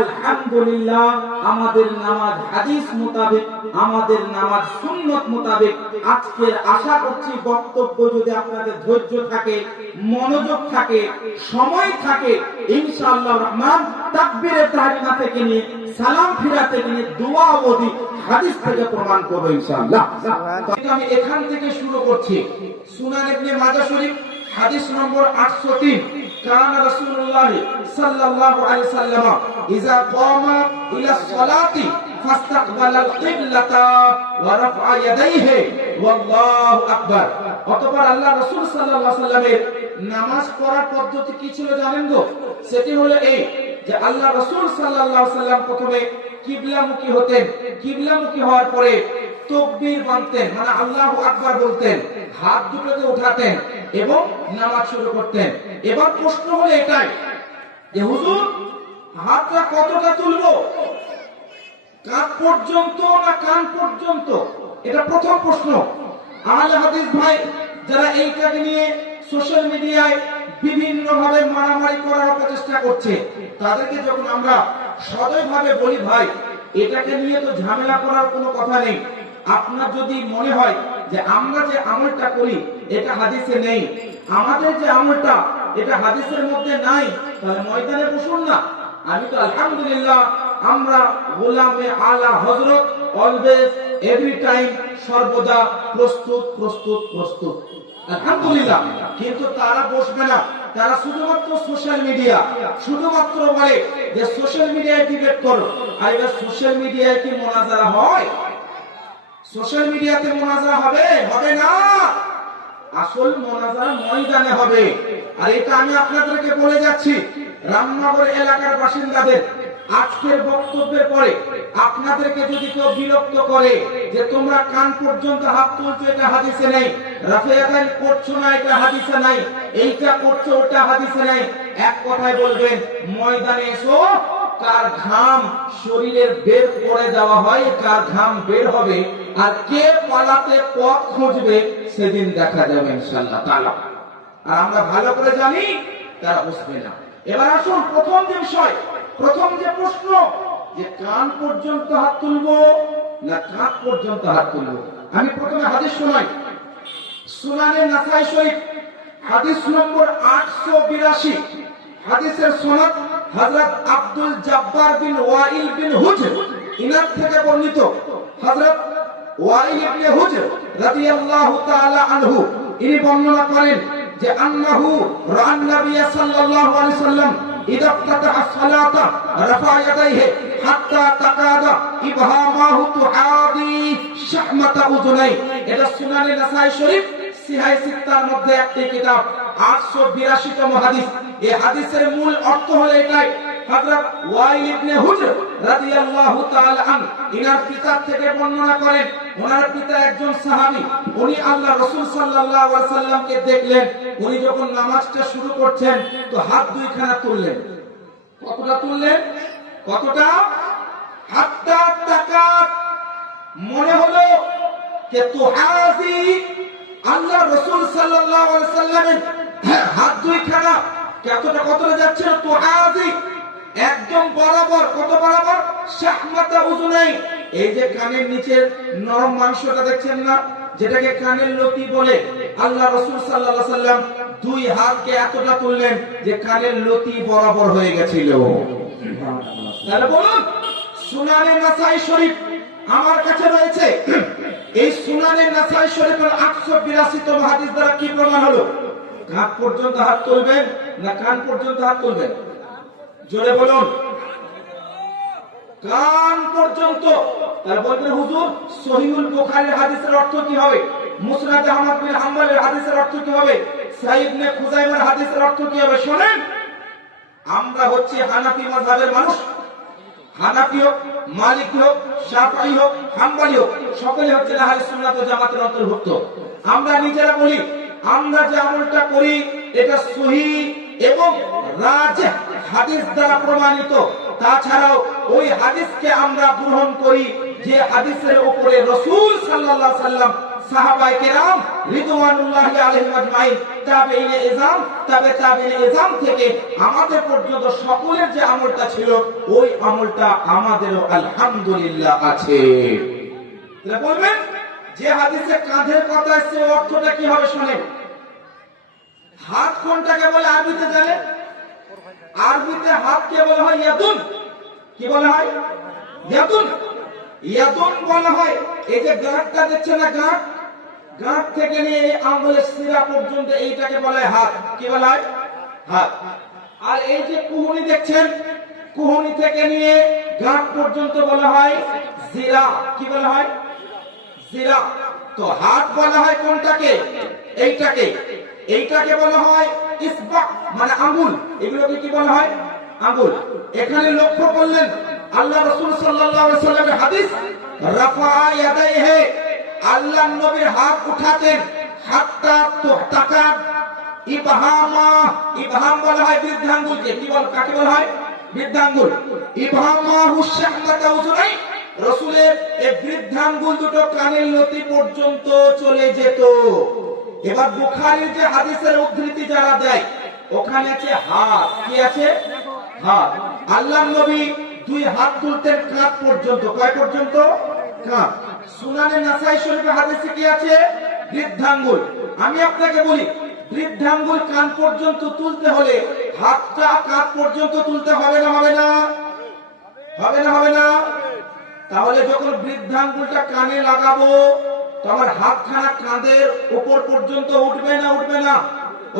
আলহামদুলিল্লাহ আমাদের নামাজ হাদিস মোতাবেক, আমাদের নামাজ সুন্নত মোতাবেক। আজকে আশা করছি বক্তব্য যদি আপনাদের ধৈর্য থাকে, মনোযোগ থাকে, সময় থাকে, ইনশাআল্লাহ রহমান তাকবীরে তাহরিমা থেকে নিয়ে সালাম ফিরা থেকে নিয়ে দোয়া অবধি হাদিস থেকে প্রমাণ করব ইনশাআল্লাহ। আমি এখান থেকে শুরু করছি। সুনান ইবনে মাজাহ শরীফ হাদিস নম্বর 803, কানা রাসূলুল্লাহ সাল্লাল্লাহু আলাইহি ওয়াসাল্লাম ইযা কামা ইলা সালাতি ফাস্তাকবালাল কিবলাতা ওয়া রাফআ ইয়াদাইহি ওয়াল্লাহু আকবার। অতঃপর আল্লাহ রাসূল সাল্লাল্লাহু আলাইহি ওয়াসাল্লামের নামাজ পড়ার পদ্ধতি কি ছিল জানেন গো? সেটি হলো এই যে আল্লাহ রাসূল সাল্লাল্লাহু আলাইহি ওয়াসাল্লাম প্রথমে কিবলামুখী হতেন। কিবলামুখী হওয়ার পরে তাকবীর বাঁধতেন, মানে আল্লাহু আকবার বলতেন, হাত দুটোকে উঠাতেন এবং নামাজ শুরু করতেন। এবার প্রশ্ন হলো এটাই যে হুজুর হাতটা কতটা তুলবো, কাঁধ পর্যন্ত না কান পর্যন্ত? এটা প্রথম প্রশ্ন। আহলে হাদিস ভাই যারা এইটাকে নিয়ে সোশ্যাল মিডিয়ায় বিভিন্ন ভাবে মারামারি করার প্রচেষ্টা করছে, তাদেরকে যখন আমরা সদয়ভাবে বলি ভাই এটাকে নিয়ে তো ঝামেলা করার কোনো কথা নেই, আপনার যদি মনে হয় যে আমরা যে আমলটা করি এটা হাদিসে নেই, আমাদের যে আমলটা এটা হাদিসের মধ্যে নাই, তাহলে ময়দানে বসুন না। আমি তো আলহামদুলিল্লাহ আমরা গোলামে আলা হযরত অলওয়েজ এভরি টাইম সর্বদা প্রস্তুত প্রস্তুত প্রস্তুত আলহামদুলিল্লাহ। কিন্তু তারা বসবে না, তারা শুধুমাত্র সোশ্যাল মিডিয়া, শুধুমাত্র বলে যে সোশ্যাল মিডিয়ায় ডিবেট করো। আর এবার সোশ্যাল মিডিয়ায় কি মুনাজারা হয়? সোশ্যাল মিডিয়াতে মুনাজারা হবে? হবে না। আসল মুনাজারা ময়দানে হবে। আর এটা আমি আপনাদেরকে বলে যাচ্ছি, রামনগর এলাকার বাসিন্দাদের আজকের বক্তব্যের পরে আপনাদেরকে যদি কেউ বিরক্ত করে যে তোমরা কান পর্যন্ত হাত তুলছো এটা হাদিসে নেই, রাফিয়াদান করছো না এটা হাদিসে নাই, এইটা করছো ওটা হাদিসে নাই, এক কথায় বলবেন ময়দানে এসো, কার ঘাম শরীরের বের করে দেওয়া হয়, কার ঘাম বের হবে আর কে পালাতে পথ খুঁজবে সেদিন দেখা যাবে ইনশাআল্লাহ তাআলা। আর আমরা ভালো করে জানি তারা বুঝবে না। এবার আসুন প্রথম যে বিষয়, প্রথম যে প্রশ্ন যে কান পর্যন্ত হাত তুলবো না কাঁধ পর্যন্ত হাত তুলবো। আমি প্রথমে হাদিস শোনাই। সুনানে নাসাই শরীফ হাদিস নম্বর 882, হাদিসের সনদ হযরত আব্দুল জব্বার বিন ওয়াইল বিন হুজর ইনার থেকে বর্ণিত। হযরত ওয়াইল ইবনে হুজর রাদিয়াল্লাহু তাআলা আনহু ইনি বর্ণনা করেন যে আন্নাহু রাআন নবী সাল্লাল্লাহু আলাইহি ওয়াসাল্লাম ইযা ফাতাহা as-সালাতা রাফা ইয়াদাইহি হাত্তা তাকাদা ইবহামাহু তুআদি শাহমাতা উযুনাই। এটা সুনানে নাসাই শরীফ সিহাহ সিত্তার মধ্যে একটি কিতাব, 882 তম হাদিস। এই হাদিসের মূল অর্থ হলো এটাই, হযরত ওয়াইল ইবনে হুজর রাদিয়াল্লাহু তাআলা আন ইনার পিতা থেকে বর্ণনা করেন, ওনার পিতা একজন সাহাবী। উনি আল্লাহ রাসূল সাল্লাল্লাহু আলাইহি ওয়াসাল্লামকে দেখলেন, উনি যখন নামাজটা শুরু করছেন তো হাত দুইখানা তুললেন। কতটা তুললেন? কতটা? হাত্তা তাকাত, মনে হলো যে তুহাজি আল্লাহ রাসূল সাল্লাল্লাহু আলাইহি ওয়াসাল্লামের হাত দুইখানা কতটা যাচ্ছে? তুহাজি একদম বরাবর। কত বরাবর? শাহমাতা উযুনাই। এই যে কানের নিচের নরম মাংসটা দেখছেন না, যেটাকে কানের লতি বলে, আল্লাহ রাসূল সাল্লাল্লাহু আলাইহি ওয়াসাল্লাম দুই হাতকে এতটা তুললেন যে কানের লতি বরাবর হয়ে গেছিল। তাহলে বলুন, সুনানে নাসাই শরীফ আমার কাছে রয়েছে। এই সুনানে নাসাই শরীফের 882 তম হাদিস দ্বারা কি প্রমাণ হলো? কান পর্যন্ত হাত তুলবেন না কান পর্যন্ত হাত তুলবেন? জোরে বলুন। কান পর্যন্ত। তার বলবেন হুজুর সহিহুল বুখারীর হাদিসের অর্থ কি হবে? মুসনাদ আহমদ বিন হাম্বলের হাদিসের অর্থ কি হবে? সাঈদ ইবনে খুযাইমার হাদিসের অর্থ কি হবে? শুনেন, আমরা হচ্ছে হানাফি মাযহাবের মানুষ। হানাফি হোক, মালিকি হোক, শাফিঈ হোক, হাম্বলি হোক, সকলে হচ্ছে আহলে সুন্নাত ওয়াল জামাতের অন্তর্ভুক্ত। আমরা নিজেরা বলি আমরা যে আমলটা করি এটা সহিহ এবং রাজিহ হাদিস দ্বারা প্রমাণিত। তাছাড়াও ওই হাদিসকে আমরা গ্রহণ করি যে হাদিসের উপরে রাসূল সাল্লাল্লাহু আলাইহি ওয়াসাল্লাম সাহাবায়ে কেরাম রিদওয়ানুল্লাহি আলাইহিম আজমাইন, তাবেঈনে ইজম, তাবেঈনে ইজম থেকে আমাদের পর্যন্ত সকলের যে আমলটা ছিল ওই আমলটা আমাদেরও আলহামদুলিল্লাহ আছে। তাহলে বলবেন যে হাদিসে কাঁধের কথা এসেছে অর্থটা কি হবে শুনেন। হাত কোনটাকে বলে আরবিতে জানেন? আরবিতে হাতকে বলা হয় ইয়াদুন। কি বলা হয়? ইয়াদুন। ইয়াদুন বলা হয় এই যে গাঁটটা দেখছেন না, গাঁট থেকে নিয়ে এই আঙ্গুলের শিরা পর্যন্ত এইটাকে বলা হয় হাত। কি বলা হয়? হাত। আর এই যে কুহনি দেখছেন, কুহনি থেকে নিয়ে গাঁট পর্যন্ত বলা হয় জিরা। কি বলা হয়? জিরা। তো হাত বলা হয় কোনটাকে? এইটাকে। এইটাকে বলা হয় ইসবা, মানে আঙ্গুল। এগুলোকে কি বলা হয়? আঙ্গুল। এখানে লক্ষ্য করলেন আল্লাহ রাসূল সাল্লাল্লাহু আলাইহি ওয়াসাল্লামের হাদিস, রাফা ইয়াদাইহি, আল্লাহ নবীর হাত উঠাতেন হাত্তা তুহতাকা ইবহামা। ইবহাম বলা হয় বৃদ্ধাঙ্গুলকে। কি বল, কাকে বলা হয়? বৃদ্ধাঙ্গুল। ইবহামা হুশাহমাতা উজুরাই, রাসূলের এই বৃদ্ধাঙ্গুল দুটো কানের লতি পর্যন্ত চলে যেত। এবার বুখারীর যে হাদিসের উদ্ধৃতি যারা দেয় ওখানে আছে হাত। কি আছে? হাত। আল্লাহর নবী দুই হাত তুলতেন কাঁধ পর্যন্ত। কয় পর্যন্ত? কাঁধ। সুনানে নাসাই শরীফে হাদিসে কি আছে? বৃদ্ধাঙ্গুল। আমি আপনাকে বলি, বৃদ্ধাঙ্গুল কান পর্যন্ত তুলতে হলে হাতটা কাঁধ পর্যন্ত তুলতে হবে না? হবে না? হবে না? হবে না? তাহলে যখন বৃদ্ধাঙ্গুলটা কানে লাগাবো তোমার হাতখানা কাঁধের উপর পর্যন্ত উঠবে না? উঠবে না?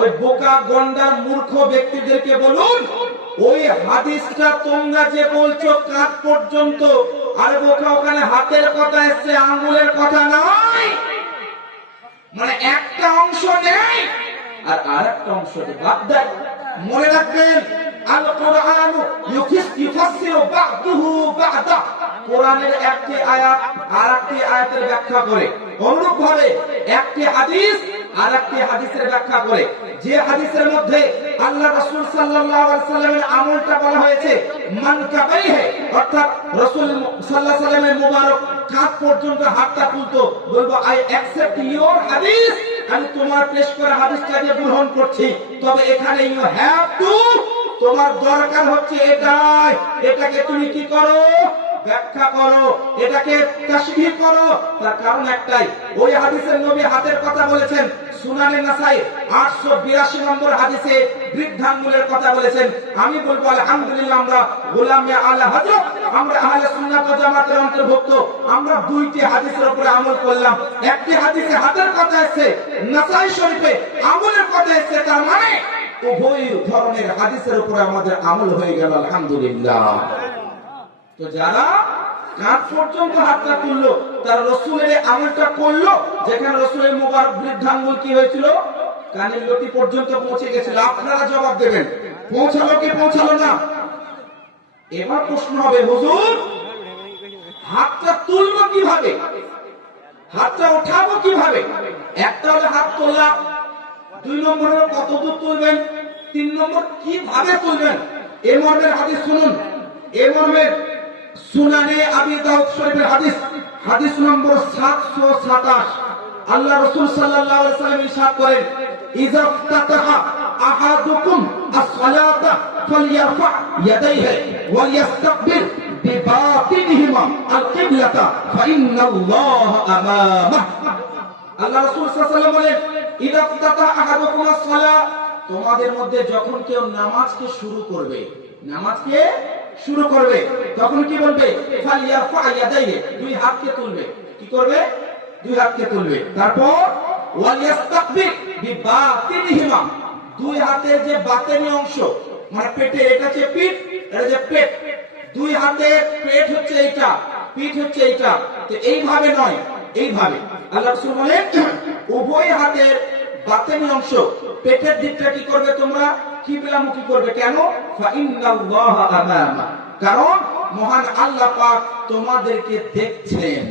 ওই বোকা গন্ডার মূর্খ ব্যক্তিদেরকে বলুন, ওই হাদিসটা তোমরা যে বলছো কাঁধ পর্যন্ত, আর বোকা ওখানে হাতের কথা এসছে, আঙ্গুলের কথা নাই। মানে একটা অংশ নেই আর আরেকটা অংশ বাদ দেয়। মনে রাখবেন, আল কোরআন ইউফাসসিরু বা'দুহু বা'দা, কোরআনের একটি আয়াত আরেকটি আয়াতের ব্যাখ্যা করে। অনুরূপ ভাবে একটি হাদিস আরেকটি হাদিসের ব্যাখ্যা করে। যে হাদিসের মধ্যে আল্লাহ রাসূল সাল্লাল্লাহু আলাইহি ওয়াসাল্লামের আমলটা বলা হয়েছে মানকাবাইহি, অর্থাৎ রাসূল সাল্লাল্লাহু আলাইহি ওয়াসাল্লামের মুবারক কাঁধ পর্যন্ত হাতটা তুলতো, বলবো আই অ্যাকসেপ্ট ইওর হাদিস, আমি তোমার পেশ করা হাদিসটাকে গ্রহণ করছি। তবে এখানে ইউ হ্যাভ টু, তোমার দরকার হচ্ছে এটাই, এটাকে তুমি কি করো? ব্যাখ্যা করো, এটাকে তাশরীহ করো। তার কারণ একটাই, ওই হাদিসের নবী হাতের কথা বলেছেন। সুনানে নাসাই 882 নম্বর হাদিসে বৃদ্ধাঙ্গুলের কথা বলেছেন। আমি বলবো আলহামদুলিল্লাহ, আমরা গোলামে আলা হযরত, আমরা আহলে সুন্নাত ওয়াল জামাতের অন্তর্ভুক্ত। আমরা দুইটি হাদিসের উপরে আমল করলাম। একটি হাদিসে হাতের কথা আছে, নাসাই শরীফে আমলের কথা আছে। তার মানে উভয় ধরনের হাদিসের উপরে আমাদের আমল হয়ে গেল আলহামদুলিল্লাহ। তো যারা কাঁধ পর্যন্ত হাতটা তুললো তারা রাসূলের আমলটা করলো, যেখানে রাসূলের মুবারক বৃদ্ধাঙ্গুল কি হয়েছিল? কানের লতি পর্যন্ত পৌঁছে গেছিল। আপনারা জবাব দেবেন, পৌঁছালো কি পৌঁছালো না? এবার প্রশ্ন হবে, হুজুর হাতটা তুলবো কিভাবে? হাতটা ওঠাবো কিভাবে? একটা হলো হাত তুললাম, 2 নম্বর হলো কত দূর তুলবেন, 3 নম্বর কিভাবে তুলবেন। এই মর্মের হাদিস শুনুন। এই মর্মের সুনানে আবি দাউদ শরীফের হাদিস, হাদিস নম্বর 727, আল্লাহ রাসূল সাল্লাল্লাহু আলাইহি ওয়াসাল্লাম ইরশাদ করেন, ইযা ফাতাহা আহাদুকুম as-সালাতা ফালইরফা ইয়াদাইহি ওয়া ইয়াস্তাকবির বিবাতিনিহিমা আল-কিবলাতা ফাইন্নাল্লাহা আমামাহ। আল্লাহ রাসূল সাল্লাল্লাহু আলাইহি ওয়াসাল্লাম বলেন, ইযা ফাতাহা আহাদুকুম as-সালাহ, তোমাদের মধ্যে যখন কেউ নামাজকে শুরু করবে, নামাজকে শুরু করবে, তখন কি বলবে? ফালিয়ারফা ইয়াদাইহি, দুই হাতকে তুলবে। কি করবে? দুই হাতকে তুলবে। তারপর ওয়ালিয়াস্তাকবির বিবাতিনিহিমা, দুই হাতের যে বাতেনি অংশ, মানে পেটে, এটা হচ্ছে পিঠ, এটা হচ্ছে পেট। দুই হাতের পেট হচ্ছে এইটা, পিঠ হচ্ছে এইটা। তো এইভাবে নয়, এইভাবে। আল্লাহ রাসূল বলেন উভয় হাতের বাতেনি অংশ, পেটের দিকটা কি করবে? তোমরা কিবলামুখী করবে। কেন? ফাইন্নাল্লাহা আমামা, কারণ মহান আল্লাহ পাক তোমাদেরকে দেখছেন।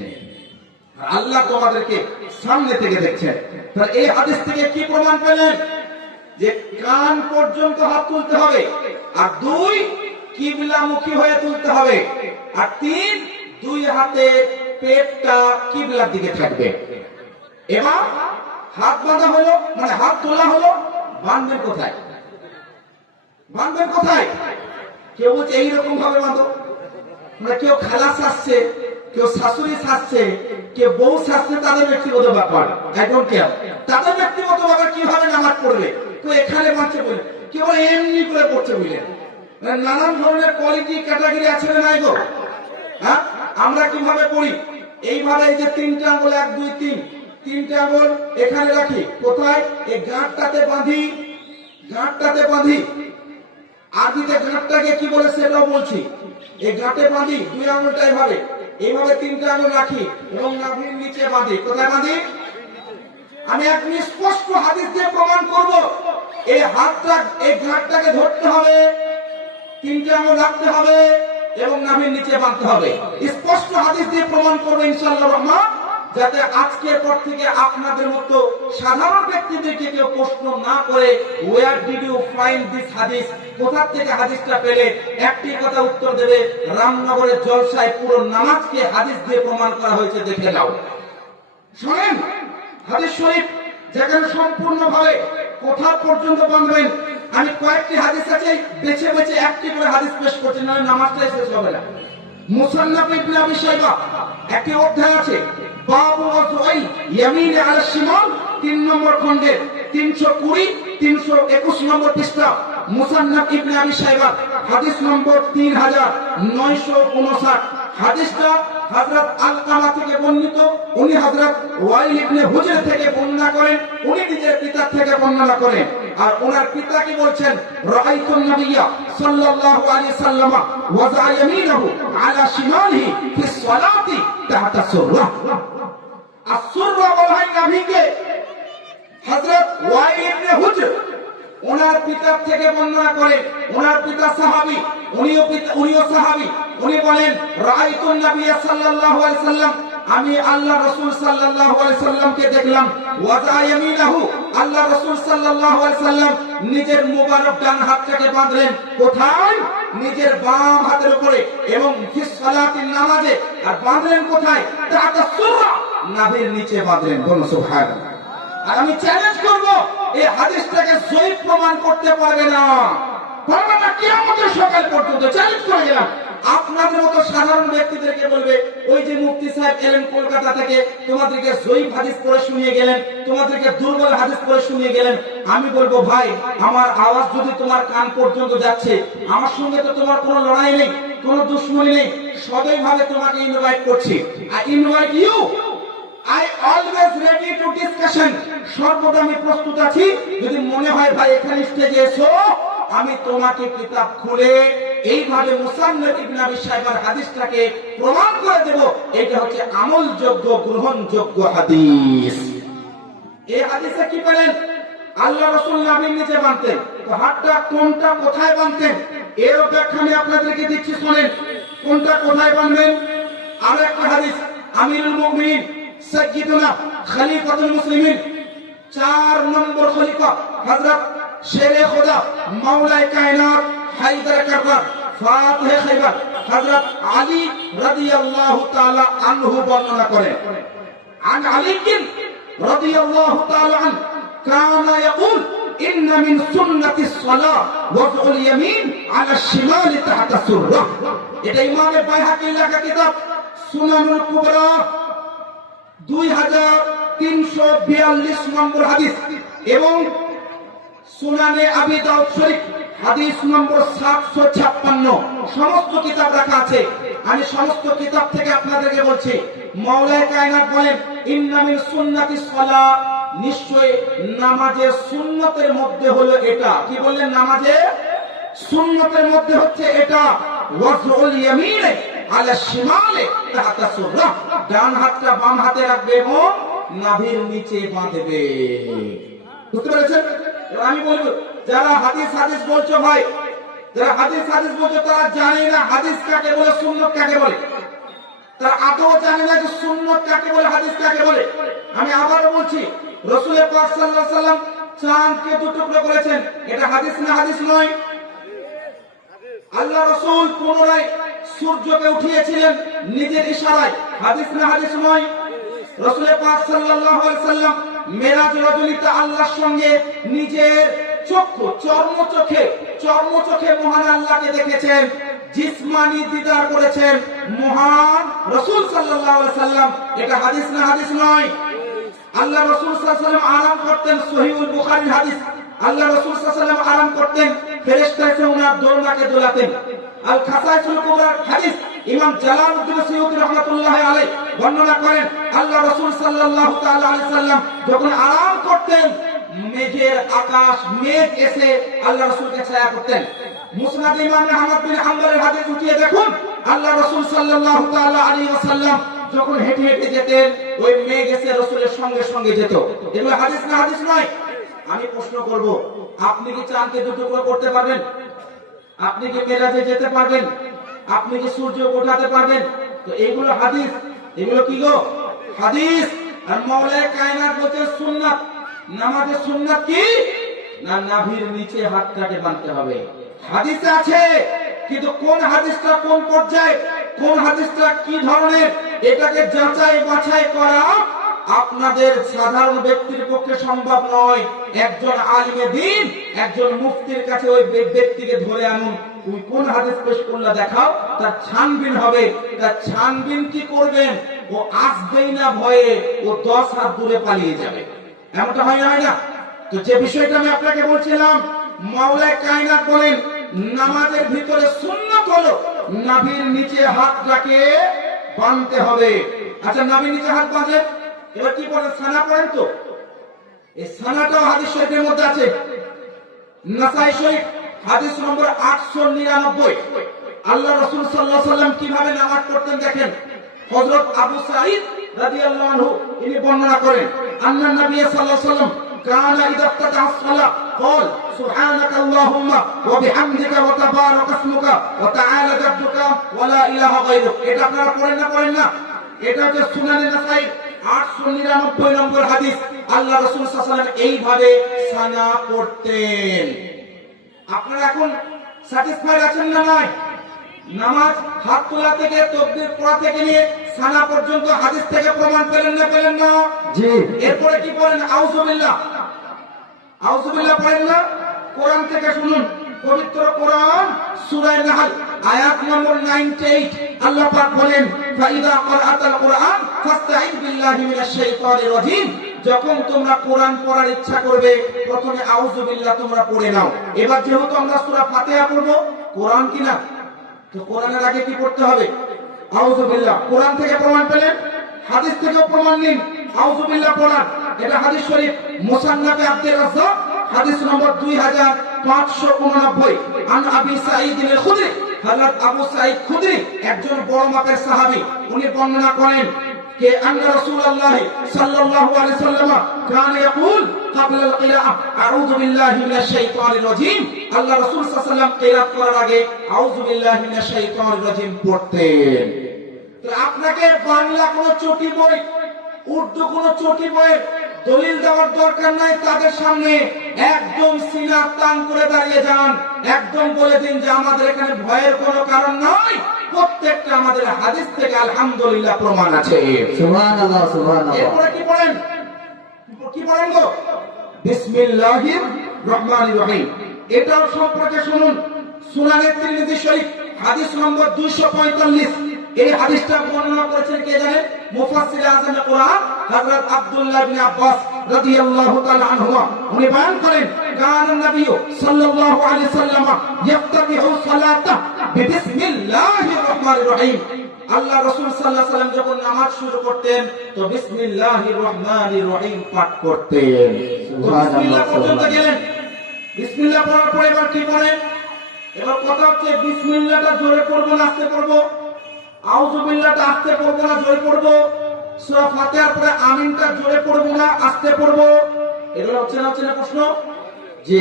আল্লাহ তোমাদেরকে সামনে থেকে দেখছেন। তাহলে এই হাদিস থেকে কি প্রমাণ পেলেন? যে কান পর্যন্ত হাত তুলতে হবে, আর 2 কিবলামুখী হয়ে তুলতে হবে, আর 3 দুই হাতে পেটটা কিবলার দিকে থাকবে। এবার হাত বাঁধা হলো, মানে হাত তোলা হলো, বাঁধবেন কোথায়? বাঁধবেন কোথায়? কেউ বলছে এইরকম ভাবে বাঁধো, মানে কেউ খালা শাসছে, কেউ শাশুড়ি শাসছে, কেউ বউ শাসছে, তাদের ব্যক্তিগত ব্যাপার, একদম কেউ তাদের ব্যক্তিগত ব্যাপার কিভাবে নামাজ পড়বে, কেউ এখানে বাঁধছে বলে, কেউ এমনি করে পড়ছে বুঝলেন। নানান ধরনের কোয়ালিটি ক্যাটাগরি আছে না নাই গো? হ্যাঁ, আমরা কিভাবে পড়ি? এইভাবে এই যে তিনটা আঙ্গুল, 1 2 3, তিনটা আঙ্গুল এখানে রাখি, কোথায়? এই গাঁটটাতে বাঁধি, গাঁটটাতে বাঁধি। আদিতে গাঁটটাকে কি বলে সেটাও বলছি। এই গাঁটে বাঁধি, 2 আঙ্গুলটা এইভাবে, এইভাবে তিনটা আঙ্গুল রাখি এবং নাভির নিচে বাঁধি। কোথায় বাঁধি? আমি এক স্পষ্ট হাদিস দিয়ে প্রমাণ করব। এই হাতটা, এই গাঁটটাকে ধরতে হবে, তিনটা আঙ্গুল রাখতে হবে এবং নাভির নিচে বাঁধতে হবে। স্পষ্ট হাদিস দিয়ে প্রমাণ করবো ইনশাআল্লাহ রহমান, যাতে আজকের পর থেকে আপনাদের মতো সাধারণ ব্যক্তিদেরকে কেউ প্রশ্ন না করে, where did you find this হাদিস, কোথা থেকে হাদিসটা পেলে? একটি কথা উত্তর দেবে, রামনগরের জলসায় পুরো নামাজকে হাদিস দিয়ে প্রমাণ করা হয়েছে, দেখে নাও। শুনেন হাদিস শরীফ, যেখানে সম্পূর্ণভাবে কোথা পর্যন্ত বাঁধবেন। আমি কয়েকটি হাদিস আছে, বেছে বেছে একটি করে হাদিস পেশ করছি, না নামাজটাই শেষ হবে না। মুসান্নাফ ইবনে আবি শাইবা একটি অধ্যায় আছে, বাবু ওয়াজুই ইয়ামিন আলা শিমাল, 3 নম্বর খণ্ডের 320 321 নম্বর পৃষ্ঠা। মুসান্নাফ ইবনে আবি শাইবা হাদিস নম্বর 3959। হাদিসটা হযরত আলকামা থেকে বর্ণিত, উনি হযরত ওয়াইল ইবনে হুজর থেকে বর্ণনা করেন, উনি নিজের পিতা থেকে বর্ণনা করেন। আর ওনার পিতা কি বলছেন? রাআইতুন নাবিয়্যা সাল্লাল্লাহু আলাইহি সাল্লাম ওয়াজা ইয়ামিনাহু আলা শিমালিহি ফি সলাতি তাহতা সুররা। আসুররা বলা হয় নাভিকে। হযরত ওয়াইল ইবনে হুজর ওনার পিতার থেকে বর্ণনা করেন, ওনার পিতা সাহাবী, উনিও সাহাবী। উনি বলেন রাআইতুন নাবিয়্যা সাল্লাল্লাহু আলাইহি সাল্লাম, আমি আল্লাহ রাসূল সাল্লাল্লাহু আলাইহি সাল্লামকে দেখলাম, ওয়াজা ইয়ামিনাহু, আল্লাহ রাসূল সাল্লাল্লাহু আলাইহি সাল্লাম নিজের মুবারক ডান হাতটাকে বাঁধলেন, কোথায়? নিজের বাম হাতের উপরে, এবং ফি সালাতিন, নামাজে। আর বাঁধলেন কোথায়? তাহতা সুররা, নাভির নিচে বাঁধলেন। বলুন সুবহানাল্লাহ। আর আমি চ্যালেঞ্জ করব, এই হাদিসটাকে সহিহ প্রমাণ করতে পারবে না, পারবে না কিয়ামতের সকাল পর্যন্ত, চ্যালেঞ্জ করে গেলাম। আপনাদের মতো সাধারণ ব্যক্তিদেরকে বলবে, ওই যে মুফতি সাহেব এলেন কলকাতা থেকে, তোমাদেরকে সহিহ হাদিস পড়ে শুনিয়ে গেলেন, তোমাদেরকে দুর্বল হাদিস পড়ে শুনিয়ে গেলেন। আমি বলবো, ভাই, আমার আওয়াজ যদি তোমার কান পর্যন্ত যাচ্ছে, আমার সঙ্গে তো তোমার কোনো লড়াই নেই, কোনো দুশমনি নেই, সদয়ভাবে তোমাকে ইনভাইট করছি। I invite you, I always ready to discussion. সর্বদা আমি প্রস্তুত আছি। যদি মনে হয় ভাই এখানে স্টেজে এসো, আমি তোমাকে কিতাব খুলে এইভাবে মুসান্নাফ ইবনে আবি শাইবার হাদিসটাকে প্রমাণ করে দেব, এটা হচ্ছে আমলযোগ্য, গ্রহণযোগ্য হাদিস। এই হাদিসে কি বলেন? আল্লাহ রাসূল নাভির নিচে বাঁধতেন। তো হাতটা কোনটা কোথায় বাঁধতেন, এর ব্যাখ্যা আমি আপনাদেরকে দিচ্ছি, শুনেন কোনটা কোথায় বাঁধবেন। আর একটা হাদিস, আমিরুল মুমিনিন সাইয়্যিদুনা খলিফাতুল মুসলিমিন, 4 নম্বর খলিফা হযরত শেরে খোদা মাওলায়ে কায়নাত হায়দার কাররার ফাতিহে খাইবার হযরত আলী রাদিয়াল্লাহু তাআলা আনহু বর্ণনা করেন। আন আলী রাদিয়াল্লাহু তাআলা আন কানা ইয়াকুল ইন্না মিন সুন্নাতিস সালাহ ওয়াজউল ইয়ামিন আলা শিমালি তাহতা সুররা। এটা ইমাম বাইহাকীর লেখা কিতাব সুনানুল কুবরা 2342 নম্বর হাদিস, এবং সুনানে আবি দাউদ শরীফ হাদিস নম্বর 756। সমস্ত কিতাব রাখা আছে। আমি সমস্ত কিতাব থেকে আপনাদেরকে বলছি, মাওলায়ে কায়নাত বলেন ইন্না মিন সুন্নাতিস সালাহ, নিশ্চয়ই নামাজের সুন্নতের মধ্যে হলো এটা। কি বললেন? নামাজের সুন্নতের মধ্যে হচ্ছে এটা, ওয়াজউল ইয়ামিন আলা শিমালে তাহতা সুররা, ডান হাতটা বাম হাতে রাখবে এবং নাভির নিচে বাঁধবে। বুঝতে পেরেছেন? আমি বলবো, যারা হাদিস বলছো ভাই, যারা হাদিস বলছো, তারা জানে না হাদিস কাকে বলে, সুন্নাত কাকে বলে। তারা আদৌ জানে না যে সুন্নাত কাকে বলে, হাদিস কাকে বলে। আমি আবারও বলছি, রাসূল পাক সাল্লাল্লাহু আলাইহি সাল্লাম চাঁদকে 2 টুকরো করেছেন, এটা হাদিস না হাদিস নয়? আল্লাহ রাসূল পুনরায় সূর্যকে উঠিয়েছিলেন নিজের ইশারায়, হাদিস না হাদিস নয়? রাসূল পাক সাল্লাল্লাহু আলাইহি সাল্লাম মেরাজ রজনীতে আল্লাহর সঙ্গে নিজের চর্ম চোখে মহান আল্লাহকে দেখেছেন, জিসমানি দিদার করেছেন মহান রাসূল সাল্লাল্লাহু আলাইহি সাল্লাম। এটা হাদিস না হাদিস নয়। আল্লাহ রাসূল সাল্লাল্লাহু আলাইহি সাল্লাম আরাম করতেন, সহিহুল বুখারীর হাদিস। আল্লাহ রাসূল সাল্লাল্লাহু আলাইহি সাল্লাম আরাম করতেন, ফেরেশতা এসে ওনার দোলনাকে দোলাতেন। আল খাসাইসুল কুবরার হাদিস ইমাম জালালউদ্দিন সুয়ুতী রাহমাতুল্লাহি আলাইহি বর্ণনা করেন, আল্লাহ রাসূল সাল্লাল্লাহু তাআলা আলাইহি সাল্লাম যখন আরাম করতেন, মেঘ এসে আল্লাহ রাসূলকে ছায়া করতেন। মুসনাদ ইমাম আহমদ বিন হাম্বলের হাদিস উঠিয়ে দেখুন, আল্লাহ রাসূল সাল্লাল্লাহু তাআলা আলাইহি ওয়াসাল্লাম যখন হেঁটে হেঁটে যেতেন, ওই মেঘ এসে রাসূলের সঙ্গে সঙ্গে যেত। এগুলো হাদিস না হাদিস নয়। আমি প্রশ্ন করব, আপনি কি চাঁদকে দুটুকরো করতে পারবেন? আপনি কি মেরাজে যেতে পারবেন? আপনি কি সূর্য ওঠাতে পারবেন? তো এগুলো হাদিস, এগুলো কি গো? হাদিস। আর মাওলানা কায়নাত বলতে সুন্নাত। নামাজের সুন্নাত কি? না নাভির নিচে হাতটাকে বাঁধতে হবে। হাদিসে আছে, কিন্তু কোন হাদিসটা কোন পর্যায়ে, কোন হাদিসটা কি ধরনের, এটাকে যাচাই বাছাই করা আপনাদের সাধারণ ব্যক্তির পক্ষে সম্ভব নয়। একজন আলিমে দ্বীন, একজন মুফতির কাছে ওই ব্যক্তিকে ধরে আনুন, তুমি কোন হাদিস পেশ করলা দেখাও, তার ছানবিন হবে। তার ছানবিন কি করবেন? ও আসবেই না ভয়ে, ও 10 হাত দূরে পালিয়ে যাবে। এমনটা হয় না? তো যে বিষয়টা আমি আপনাকে বলছিলাম, মাওলানা কায়নাত বলেন নামাজের ভিতরে সুন্নাত হলো নাভির নিচে হাতটাকে বাঁধতে হবে। আচ্ছা, নাভির নিচে হাত বাঁধেন, এবার কি বলেন? সানা পড়েন তো। এই সানাটাও হাদিস শরীফের মধ্যে আছে। নাসাই শরীফ হাদিস নম্বর 899। আল্লাহ রাসূল সাল্লাল্লাহু আলাইহি ওয়াসাল্লাম কিভাবে নামাজ পড়তেন দেখেন। হযরত আবু সাঈদ রাদিয়াল্লাহু আনহু ইনি বর্ণনা করেন, আন্না নবী সাল্লাল্লাহু আলাইহি ওয়াসাল্লাম কানা ইযা ইফতাতাহা আস-সালাহ ক্বাল সুবহানাকা আল্লাহুম্মা ওয়া বিহামদিকা ওয়া তাবারাকা ইসমুকা ওয়া তাআলা জাদ্দুকা ওয়া লা ইলাহা গায়রুক। এটা আপনারা পড়েন না? পড়েন না? এটা হচ্ছে সুনানে নাসাই 899 নম্বর হাদিস। আল্লাহ রাসূল সাল্লাল্লাহু আলাইহি ওয়াসাল্লাম এইভাবে সানা পড়তেন। আপনারা এখন স্যাটিসফাইড আছেন না? নাই? নামাজ হাত তোলা থেকে তাকবীর পড়া থেকে নিয়ে সানা পর্যন্ত হাদিস থেকে প্রমাণ পেলেন না? পেলেন না? জি। এরপরে কি বলেন? আউযুবিল্লাহ। আউযুবিল্লাহ পড়েন না? কোরআন থেকে শুনুন, পবিত্র কোরআন সূরা নাহল আয়াত নম্বর 98 আল্লাহ পাক বলেন, ফাইদা ক্রাআতাল কোরআন ফাস্তাঈদ বিল্লাহি মিনাশ শাইতানির রাজীম। যখন তোমরা কোরআন পড়ার ইচ্ছা করবে, প্রথমে আউযুবিল্লাহ তোমরা পড়ে নাও। এবার যেহেতু আমরা সূরা ফাতিহা পড়ব, কোরআন কি না, তো কোরআনের আগে কি পড়তে হবে? আউযুবিল্লাহ। কোরআন থেকে প্রমাণ পেলেন, হাদিস থেকেও প্রমাণ নিন আউযুবিল্লাহ পড়ার। এটা হাদিস শরীফ মুসান্নাফে আব্দুর রাজ্জাক হাদিস নম্বর 2589। আন আবি সাঈদ আল-খুদরি, হযরত আবু সাঈদ খুদরি একজন বড় মাপের সাহাবী, উনি বর্ণনা করেন কে আন্না রাসূলুল্লাহ সাল্লাল্লাহু আলাইহি ওয়াসাল্লাম কানা ইয়াকুল ক্বাবলা আল-কিরাআহ আউযু বিল্লাহি মিনাশ শাইতানির রাজীম। আল্লাহ রাসূল সাল্লাল্লাহু আলাইহি ওয়াসাল্লাম কিরাত করার আগে আউযু বিল্লাহি মিনাশ শাইতানির রাজীম পড়তেন। তো আপনাকে বাংলা কোন চটি বই, উর্দু কোন চটি বইয়ের দলিল দেওয়ার দরকার নাই। তাদের সামনে একদম সিনা টান করে দাঁড়িয়ে যান, একদম বলে দিন যে আমাদের এখানে ভয়ের কোনো কারণ নাই, প্রত্যেকটা আমাদের হাদিস থেকে আলহামদুলিল্লাহ প্রমাণ আছে। সুবহানাল্লাহ, সুবহানাল্লাহ। এরপরে কি পড়েন? কি পড়েন গো? বিসমিল্লাহির রহমানির রহিম। এটাও সম্পর্কে শুনুন, সুনানে তিরমিজি শরীফ হাদিস নম্বর 245। এই হাদিসটা বর্ণনা করেছেন কে জানেন? মুফাসসির আযম কোরআন হযরত আব্দুল্লাহ ইবনে আব্বাস রাদিয়াল্লাহু তাআলা আনহুমা। উনি বয়ান করেন, কানা নবী সাল্লাল্লাহু আলাইহি ওয়াসাল্লাম ইফতাতিহু সালাতাহ বিসমিল্লাহির রহমানির রহিম। আল্লাহ রাসূল সাল্লাল্লাহু আলাইহি ওয়াসাল্লাম যখন নামাজ শুরু করতেন তো বিসমিল্লাহির রহমানির রহিম পাঠ করতেন। বিসমিল্লাহ পর্যন্ত গেলেন। বিসমিল্লাহ পড়ার পরে এবার কি করেন? এবার কথা হচ্ছে বিসমিল্লাহটা জোরে পড়বো না আস্তে পড়বো? আউযুবিল্লাহটা আস্তে পড়বো না জোরে পড়বো? সূরা ফাতিহার পরে আমিনটা জোরে পড়বো না আস্তে পড়বো? এগুলো হচ্ছে না প্রশ্ন? জি।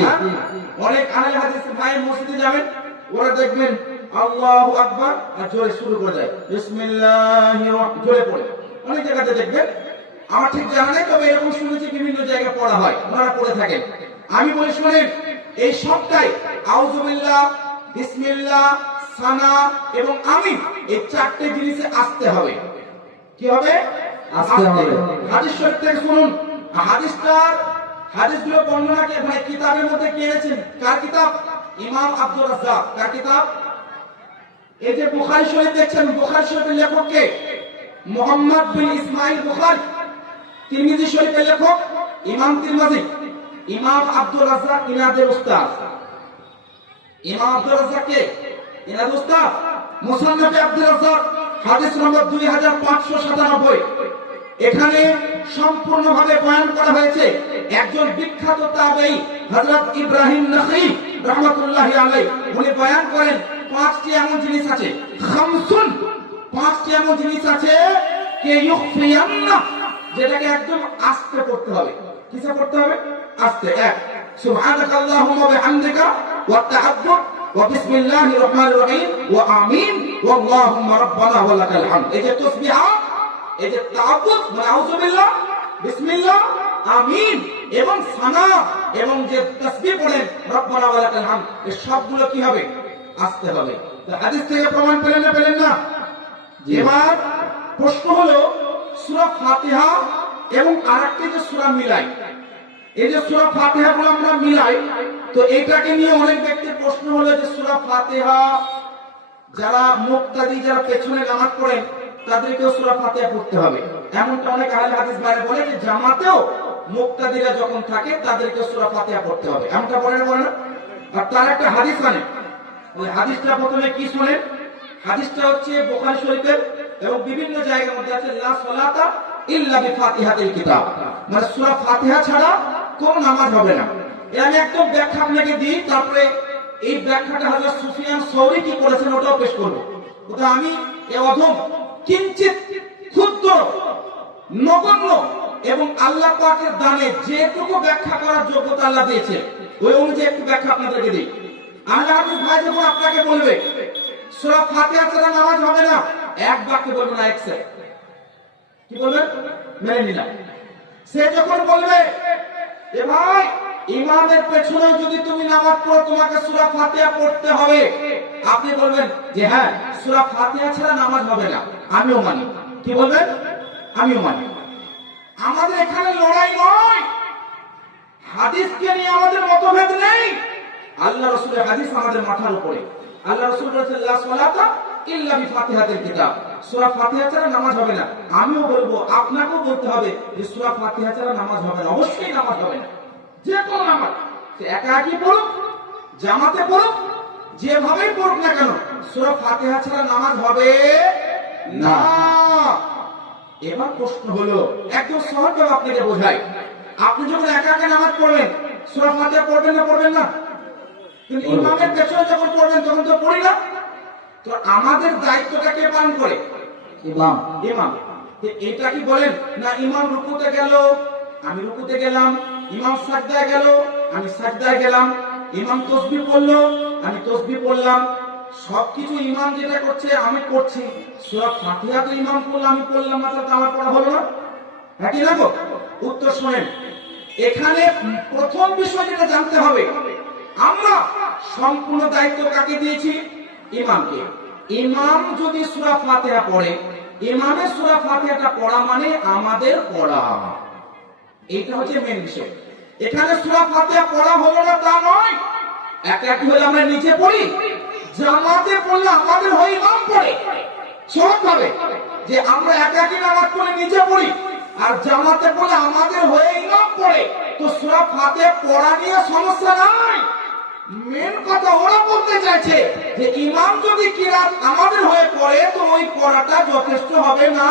অনেক আহলে হাদিস ভাই মসজিদে যাবেন, ওরা দেখবেন আল্লাহু আকবার আর জোরে শুরু করে দেয়, বিসমিল্লাহির জোরে পড়ে। অনেক জায়গাতে দেখবেন, আমার ঠিক জানা নেই, তবে এরকম শুনেছি বিভিন্ন জায়গায় পড়া হয়, ওনারা পড়ে থাকেন। আমি বলি শুনেন, এই সবটাই আউযুবিল্লাহ, বিসমিল্লাহ, সানা এবং আমিন, এই চারটে জিনিসে আসতে হবে। কি হবে? আসতে হবে। হাদিস শরীফ থেকে শুনুন। হাদিসগুলো বর্ণনা কে ভাই কিতাবের মধ্যে কে এনেছেন? কার কিতাব? ইমাম আব্দুর রাজ্জাক। কার কিতাব? এই যে বুখারী শরীফ দেখছেন, বুখারী শরীফের লেখক কে? মুহাম্মদ বিন ইসমাইল বুখারী। তিরমিজি শরীফের লেখক ইমাম তিরমিজি। ইমাম আব্দুর রাজ্জাক ইনাদের উস্তাদ। ইমাম আব্দুর রাজ্জাক কে? ইনাদের উস্তাদ। মুসান্নাফে আব্দুর রাজ্জাক হাদিস নম্বর 2597। এখানে সম্পূর্ণভাবে বয়ান করা হয়েছে একজন বিখ্যাত তাবেঈ হযরত ইব্রাহিম নাখঈ রাহমাতুল্লাহি আলাইহি। উনি বয়ান করেন পাঁচটি এমন জিনিস আছে, খামসুন, পাঁচটি এমন জিনিস আছে কে ইউখফিয়ান্না, যেটাকে একদম আস্তে পড়তে হবে। কিসে পড়তে হবে? আস্তে। এক, সুবহানাকাল্লাহুম্মা ওয়া বিহামদিকা ওয়া তাআব্বুদ ওয়া বিসমিল্লাহির রহমানির রহিম ওয়া আমিন ওয়া আল্লাহুম্মা রাব্বানা ওয়া লাকাল হামদ। এই যে তাসবিহ, এই যে তাআব্বুদ মানে আউযুবিল্লাহ, বিসমিল্লাহ, আমিন এবং সানা এবং যে তাসবিহ পড়েন রব্বানা ওয়া লাকাল হামদ, এই সবগুলো কি হবে? আস্তে হবে। তো হাদিস থেকে প্রমাণ পেলেন না? পেলেন না? এবার প্রশ্ন হলো সূরা ফাতিহা এবং আরেকটি যে সূরা মিলাই, এই যে সূরা ফাতিহা গুলো আমরা মিলাই, তো এটাকে নিয়ে অনেক ব্যক্তির প্রশ্ন হলো যে সূরা ফাতিহা যারা মুক্তাদি, যারা পেছনে নামাজ পড়েন তাদেরকেও সূরা ফাতিহা পড়তে হবে। এমনটা অনেক আহলে হাদিস বাইরে বলে যে জামাতেও মুক্তাদিরা যখন থাকে তাদেরকে সূরা ফাতিহা পড়তে হবে, এমনটা বলে না? আর তার একটা হাদিস মানে, ওই হাদিসটা প্রথমে কি শুনেন? হাদিসটা হচ্ছে বুখারী শরীফের এবং বিভিন্ন জায়গার মধ্যে আছে, লা সালাতা ইল্লা বিফাতিহাতিল কিতাব, মানে সূরা ফাতিহা ছাড়া কোন নামাজ হবে না। আমি একদম ব্যাখ্যা আপনাকে দিই, তারপরে এই ব্যাখ্যাটা হযরত সুফিয়ান সৌরি কি করেছেন ওটাও পেশ করব। তো আমি এই অধম কিঞ্চিত ক্ষুদ্র নগণ্য এবং আল্লাহ পাকের দানে যেটুকু ব্যাখ্যা করার যোগ্যতা আল্লাহ দিয়েছে ওই অনুযায়ী একটু ব্যাখ্যা আপনাদেরকে দিই। আল্লাহ হাফেজ ভাই যখন আপনাকে বলবে সূরা ফাতিহা ছাড়া নামাজ হবে না, এক বাক্যে বলবেন না, একসেপ্ট। কি বলবেন? মেনে নিলাম। সে যখন বলবে এ ভাই ইমামের পেছনে যদি তুমি নামাজ পড়ো তোমাকে সূরা ফাতিহা পড়তে হবে, আপনি বলবেন যে হ্যাঁ সূরা ফাতিহা ছাড়া নামাজ হবে না, আমিও মানি। কি বলবেন? আমিও মানি। আমাদের এখানে লড়াই নয়, হাদিসকে নিয়ে আমাদের মতভেদ নেই। আল্লাহ রাসূলের হাদিস আমাদের মাথার উপরে। আল্লাহ রাসূল বলেছেন লা সালাতা ইল্লা বিফাতিহাতিল কিতাব, সূরা ফাতিহা ছাড়া নামাজ হবে না। আমিও বলবো, আপনাকেও বলতে হবে যে সূরা ফাতিহা ছাড়া নামাজ হবে না, অবশ্যই নামাজ হবে না। যে কোনো নামাজ, সে একা একই পড়ুক, জামাতে পড়ুক, যেভাবেই পড়ুক না কেন, সূরা ফাতিহা ছাড়া নামাজ হবে না। এবার প্রশ্ন হলো, একদম সহজ ভাবে আপনাকে বোঝাই, আপনি যখন একা একা নামাজ পড়বেন সূরা ফাতিহা পড়বেন না? পড়বেন না? কিন্তু ইমামের পেছনে যখন পড়বেন তখন তো পড়ি না। তো আমাদের দায়িত্বটা কে পালন করে? ইমাম। ইমাম। এটা কি বলেন না ইমাম রুকুতে গেল আমি রুকুতে গেলাম, ইমাম সাজদায় গেল আমি সাজদায় গেলাম, ইমাম তাসবিহ পড়লো আমি তাসবিহ পড়লাম, সবকিছু ইমাম যেটা করছে আমি করছি, সূরা ফাতিহা তো ইমাম পড়লো আমি পড়লাম না, তো আমার পড়া হলো না? হ্যাঁ কি না গো? উত্তর শুনেন। এখানে প্রথম বিষয় যেটা জানতে হবে, আমরা সম্পূর্ণ দায়িত্ব কাকে দিয়েছি? ইমামকে। ইমাম যদি সূরা ফাতিহা পড়ে, ইমামের সূরা ফাতিহাটা পড়া মানে আমাদের পড়া, এইটা হচ্ছে মেন বিষয়। এখানে সূরা ফাতিহা পড়া হলো না তা নয়, একাকি হলে আমরা নিচে পড়ি, জামাতে পড়লে আমাদের হয়ে ইমাম পড়ে। সহজ ভাবে যে আমরা একাকি নামাজ পড়ে নিচে পড়ি আর জামাতে পড়লে আমাদের হয়ে ইমাম পড়ে, তো সূরা ফাতিহা পড়া নিয়ে সমস্যা নাই। মেন কথা ওরা বলতে চাইছে যে ইমাম যদি কিরাত আমাদের হয়ে পড়ে তো ওই পড়াটা যথেষ্ট হবে না।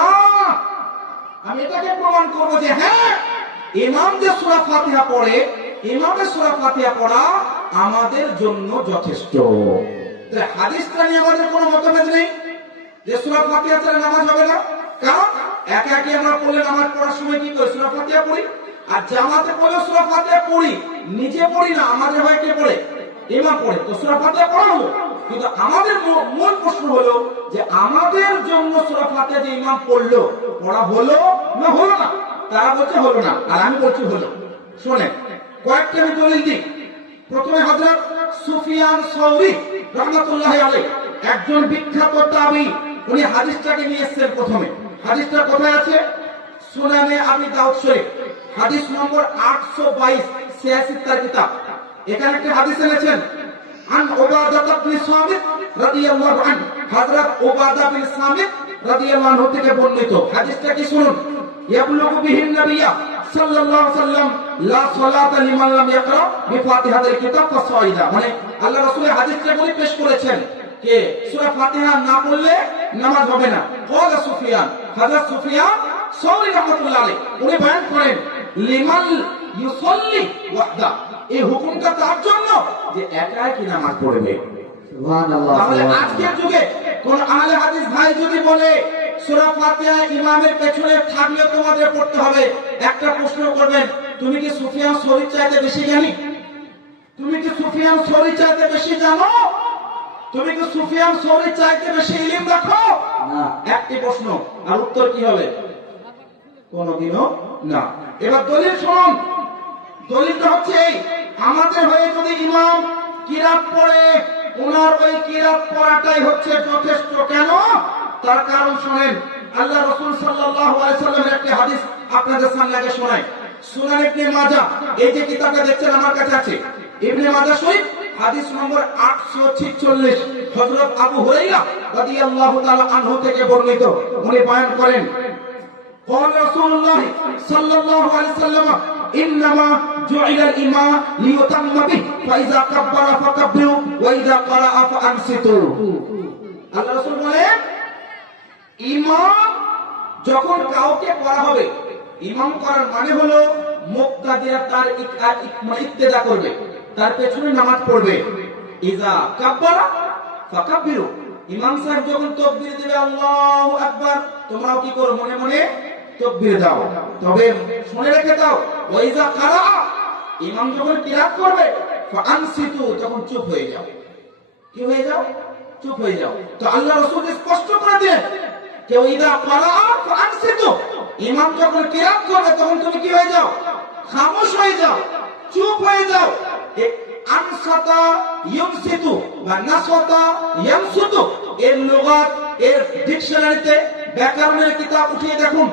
আমি এটাকে প্রমাণ করব যে হ্যাঁ ইমাম যে সূরা ফাতিহা পড়ে, ইমামের সূরা ফাতিহা পড়া আমাদের জন্য যথেষ্ট। তাহলে হাদিসটা নিয়ে আমাদের কোনো মতভেদ নেই যে সূরা ফাতিহা ছাড়া নামাজ হবে না। কারণ একা একা আমরা পড়লে নামাজ পড়ার সময় কি করি? সূরা ফাতিহা পড়ি। আর জামাতে পড়লে সূরা ফাতিহা পড়ি, নিজে পড়ি না, আমাদের হয় কে পড়ে? ইমাম পড়ে। তো সূরা ফাতিহা পড়া হলো, কিন্তু আমাদের মূল প্রশ্ন হলো যে আমাদের জন্য সূরা ফাতিহা যে ইমাম পড়লো পড়া হলো না হলো না? তারা বলছে হলো না, আর আমি বলছি হলো। শুনেন কয়েকটা আমি দলিল দিই। প্রথমে হযরত সুফিয়ান সৌরি রাহমাতুল্লাহি আলাইহি, একজন বিখ্যাত তাবী, উনি হাদিসটাকে নিয়ে এসেছেন। প্রথমে হাদিসটা কোথায় আছে? সুনানে আবি দাউদ শরীফ হাদিস নম্বর 822 86 তার কিতাব। এখানে একটা হাদিস এনেছেন আন উবাদা ইবনে সামিত রাদিয়াল্লাহু আনহু, হযরত উবাদা বিন সামিত রাদিয়াল্লাহু আনহু থেকে বর্ণিত। হাদিসটা কি শুনুন। ইয়াবলুগু বিহিন নাবিয়্যা সাল্লাল্লাহু আলাইহি ওয়াসাল্লাম লা সালাতা লিমান লাম ইয়াকরা বিফাতিহাতিল কিতাব ফাসাইদা, মানে আল্লাহ রাসূল হাদিসটা বলে পেশ করেছেন যে সূরা ফাতিহা না পড়লে নামাজ হবে না। ক্বালা সুফিয়ান, হযরত সুফিয়ান সাউরি রাহমাতুল্লাহ আলাইহি উনি বয়ান করেন লিমান ইউসাল্লি ওয়াহদা, এই হুকুমটা তার জন্য যে একাই কি নামাজ পড়বে। সুবহানাল্লাহ। তাহলে আজকের যুগে কোন আহলে হাদিস ভাই যদি বলে সূরা ফাতিহা ইমামের পেছনে থাকলে তোমাদের পড়তে হবে, একটা প্রশ্ন করবেন, তুমি কি সুফিয়ান সাউরির চাইতে বেশি জ্ঞানী? তুমি কি সুফিয়ান সাউরির চাইতে বেশি জানো? তুমি কি সুফিয়ান সাউরির চাইতে বেশি ইলম রাখো? না। একটি প্রশ্ন, আর উত্তর কি হবে? কোনদিনও না। এবার দলিল শুনুন। দলিলটা হচ্ছে এই, আমাদের হয়ে যদি ইমাম কিরাত পড়ে, ওনার ওই কিরাত পড়াটাই হচ্ছে যথেষ্ট। কেন? তার কারণ শুনেন। আল্লাহ রাসূল সাল্লাল্লাহু আলাইহি সাল্লামের একটি হাদিস আপনাদের সামনে আগে শোনাই। সুনান ইবনে মাজাহ, এই যে কিতাবটা দেখছেন আমার কাছে আছে, ইবনে মাজাহ শরীফ হাদিস নম্বর 846, হযরত আবু হুরায়রা রাদিয়াল্লাহু তাআলা আনহু থেকে বর্ণিত। উনি বয়ান করেন قال رسول الله صلى الله عليه وسلم انما جعل الامام ليتم به فاذا كبر فكبروا واذا قرأ فانصتوا। আল্লাহ রাসূল বলেন ইমাম যখন কাউকে করা হবে, ইমাম করার মানে হলো মুক্তাদিরা তার ইক্তেদা করবে, তার পেছনে নামাজ পড়বে। ইজা কাব্বারা ফাকাব্বিরু, ইমাম সাহেব যখন তাকবীর দিবে আল্লাহু আকবার, তোমরাও কি করো? মনে মনে তাকবীর দাও। তবে শুনে রেখে দাও, ওয়াইজা কারা, ইমাম যখন কিরাত করবে ফাআনসিতু, তখন চুপ হয়ে যাও। কি হয়ে যাও? চুপ হয়ে যাও। তো আল্লাহ রাসূল স্পষ্ট করে দিলেন যে ওয়াইজা কারা ফাআনসিতু, ইমাম যখন কিরাত করবে তখন তুমি কি হয়ে যাও? খামোশ হয়ে যাও, চুপ হয়ে যাও। আনসাতা ইউনসিতু বা নাসাতা ইয়ানসুতু, এর লুগাত, এর ডিকশনারিতে ব্যাকরণের কিতাব উঠিয়ে দেখুন।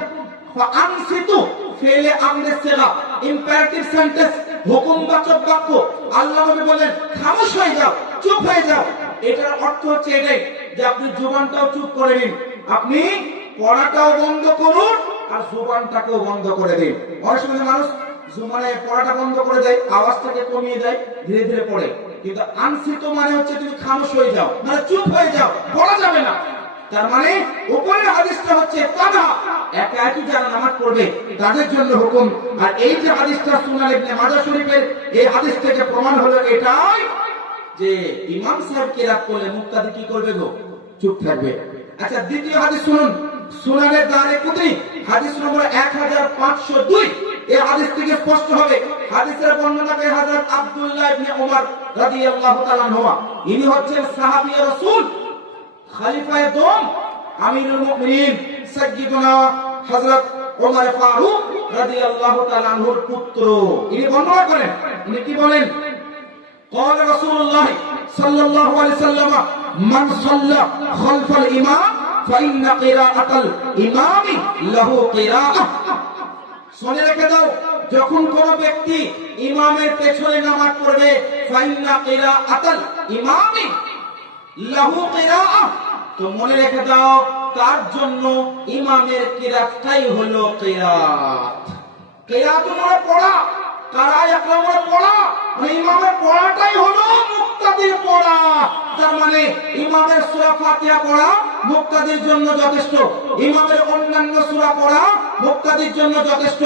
ফাআনসিতু ফেলে আমরের সিগা, ইম্পারেটিভ সেন্টেন্স, হুকুমবাচক বাক্য। আল্লাহ নবী বলেন খামোশ হয়ে যাও, চুপ হয়ে যাও। এটার অর্থ হচ্ছে এটাই যে আপনি জবানটাও চুপ করে নিন, আপনি পড়াটাও বন্ধ করুন আর জবানটাকেও বন্ধ করে দিন। অনেক সময় মানুষ মানে পড়াটা বন্ধ করে দেয়, আওয়াজটাকে কমিয়ে দেয়, ধীরে ধীরে পড়ে। কিন্তু আনসিত মানে হচ্ছে তুমি খামোশ হয়ে যাও, মানে চুপ হয়ে যাও, পড়া যাবে না। তার মানে উপরের হাদিসটা হচ্ছে তারা একা একই যারা নামাজ পড়বে তাদের জন্য হুকুম। আর এই যে হাদিসটা সুনান ইবনে মাজাহ শরীফের, এই হাদিস থেকে প্রমাণ হলো এটাই যে ইমাম সাহেব কিরাত করলে মুক্তাদি কি করবে গো? চুপ থাকবে। আচ্ছা, দ্বিতীয় হাদিস শুনুন। সুনানে দারকুতনি হাদিস নম্বর 1502, এই হাদিস থেকে স্পষ্ট হবে। হাদিসের বর্ণনাকারী হযরত আব্দুল্লাহ ইবনে ওমর রাদিয়াল্লাহু তাআলা আনহু, ইনি হচ্ছেন সাহাবী রাসূল, খলিফায়ে দোম, আমিরুল মুমিনিন সাইয়্যিদুনা হযরত ওমর ফারুক রাদিয়াল্লাহু তাআলা আনহুর পুত্র। ইনি বর্ণনা করেন, ইনি কি বলেন? قال رسول الله صلى الله عليه وسلم من صلى خلف الامام فإن قراءة الإمام له قراءة। শুনে রেখে দাও, যখন কোন ব্যক্তি ইমামের পেছনে নামাজ পড়বে, ফাইন্না কিরাআতাল ইমামি লাহু কিরাআহ, তো মনে রেখে দাও তার জন্য ইমামের কিরাতটাই হলো কিরাত। কিরাত মানে পড়া, কারা একলা মানে পড়া, ইমামের পড়াটাই হলো মুক্তাদির পড়া। তার মানে ইমামের সূরা ফাতিহা পড়া মুক্তাদির জন্য যথেষ্ট, ইমামের অন্যান্য সূরা পড়া মুক্তাদির জন্য যথেষ্ট।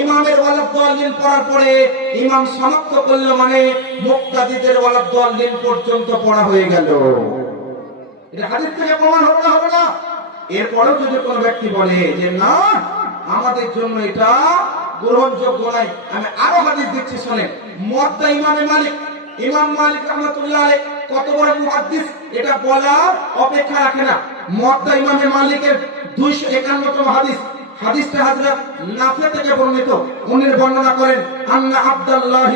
ইমামের ওয়ালাদ-দাল্লিন পড়ার পরে ইমাম সমাপ্ত করলো মানে মুক্তাদিদের ওয়ালাদ-দাল্লিন পর্যন্ত পড়া হয়ে গেল। এটা হাদিস থেকে প্রমাণ হবে না? হবে না। এরপরেও যদি কোনো ব্যক্তি বলে যে না আমাদের জন্য এটা গ্রহণযোগ্য নাই, আমি আরো হাদিস দিচ্ছি শুনেন। মুয়াত্তা ইমামে মালিক, ইমাম মালিক রাহমাতুল্লাহ আলাইহি কত বড় মুহাদ্দিস এটা বলার অপেক্ষা রাখে না। মুয়াত্তা ইমামে মালিকের 251তম হাদিস, হাদিসটা হযরত নাফি থেকে বর্ণিত। উনি বর্ণনা করেন আন্না আব্দুল্লাহ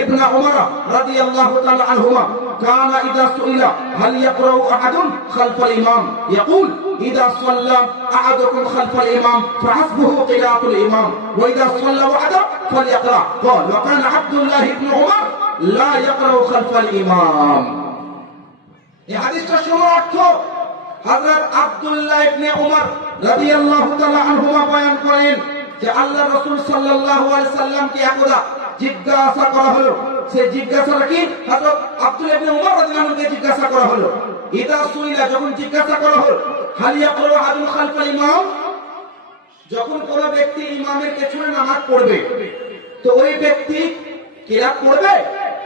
ইবনে উমর রাদিয়াল্লাহু তাআলা আনহুমা كان إذا سئل هل يقرأ أحد خلف الإمام يقول إذا صلى أحدكم خلف الإمام فحسبه قراءة الإمام وإذا صلى وحده فليقرأ قال وكان عبد الله بن عمر لا يقرأ خلف الإمام এই হাদিসটা শোনার অর্থ হযরত আব্দুল্লাহ ইবনে উমর রাদিয়াল্লাহু তাআলা আনহুমা বয়ান করেন যে আল্লাহ রাসূল সাল্লাল্লাহু আলাইহি সাল্লামকে একদা জিজ্ঞাসা করা হলো সে জিজ্ঞাসাটা কি হযরত আব্দুল্লাহ ইবনে উমর রাদিয়াল্লাহু আনহুকে জিজ্ঞাসা করা হলো ইদা সুইলা যখন জিজ্ঞাসা করা হলো হাল ইয়াকরা আহাদুন খালফাল ইমাম যখন কোন ব্যক্তি ইমামের পেছনে নামাজ পড়বে তো ওই ব্যক্তি কিরাত পড়বে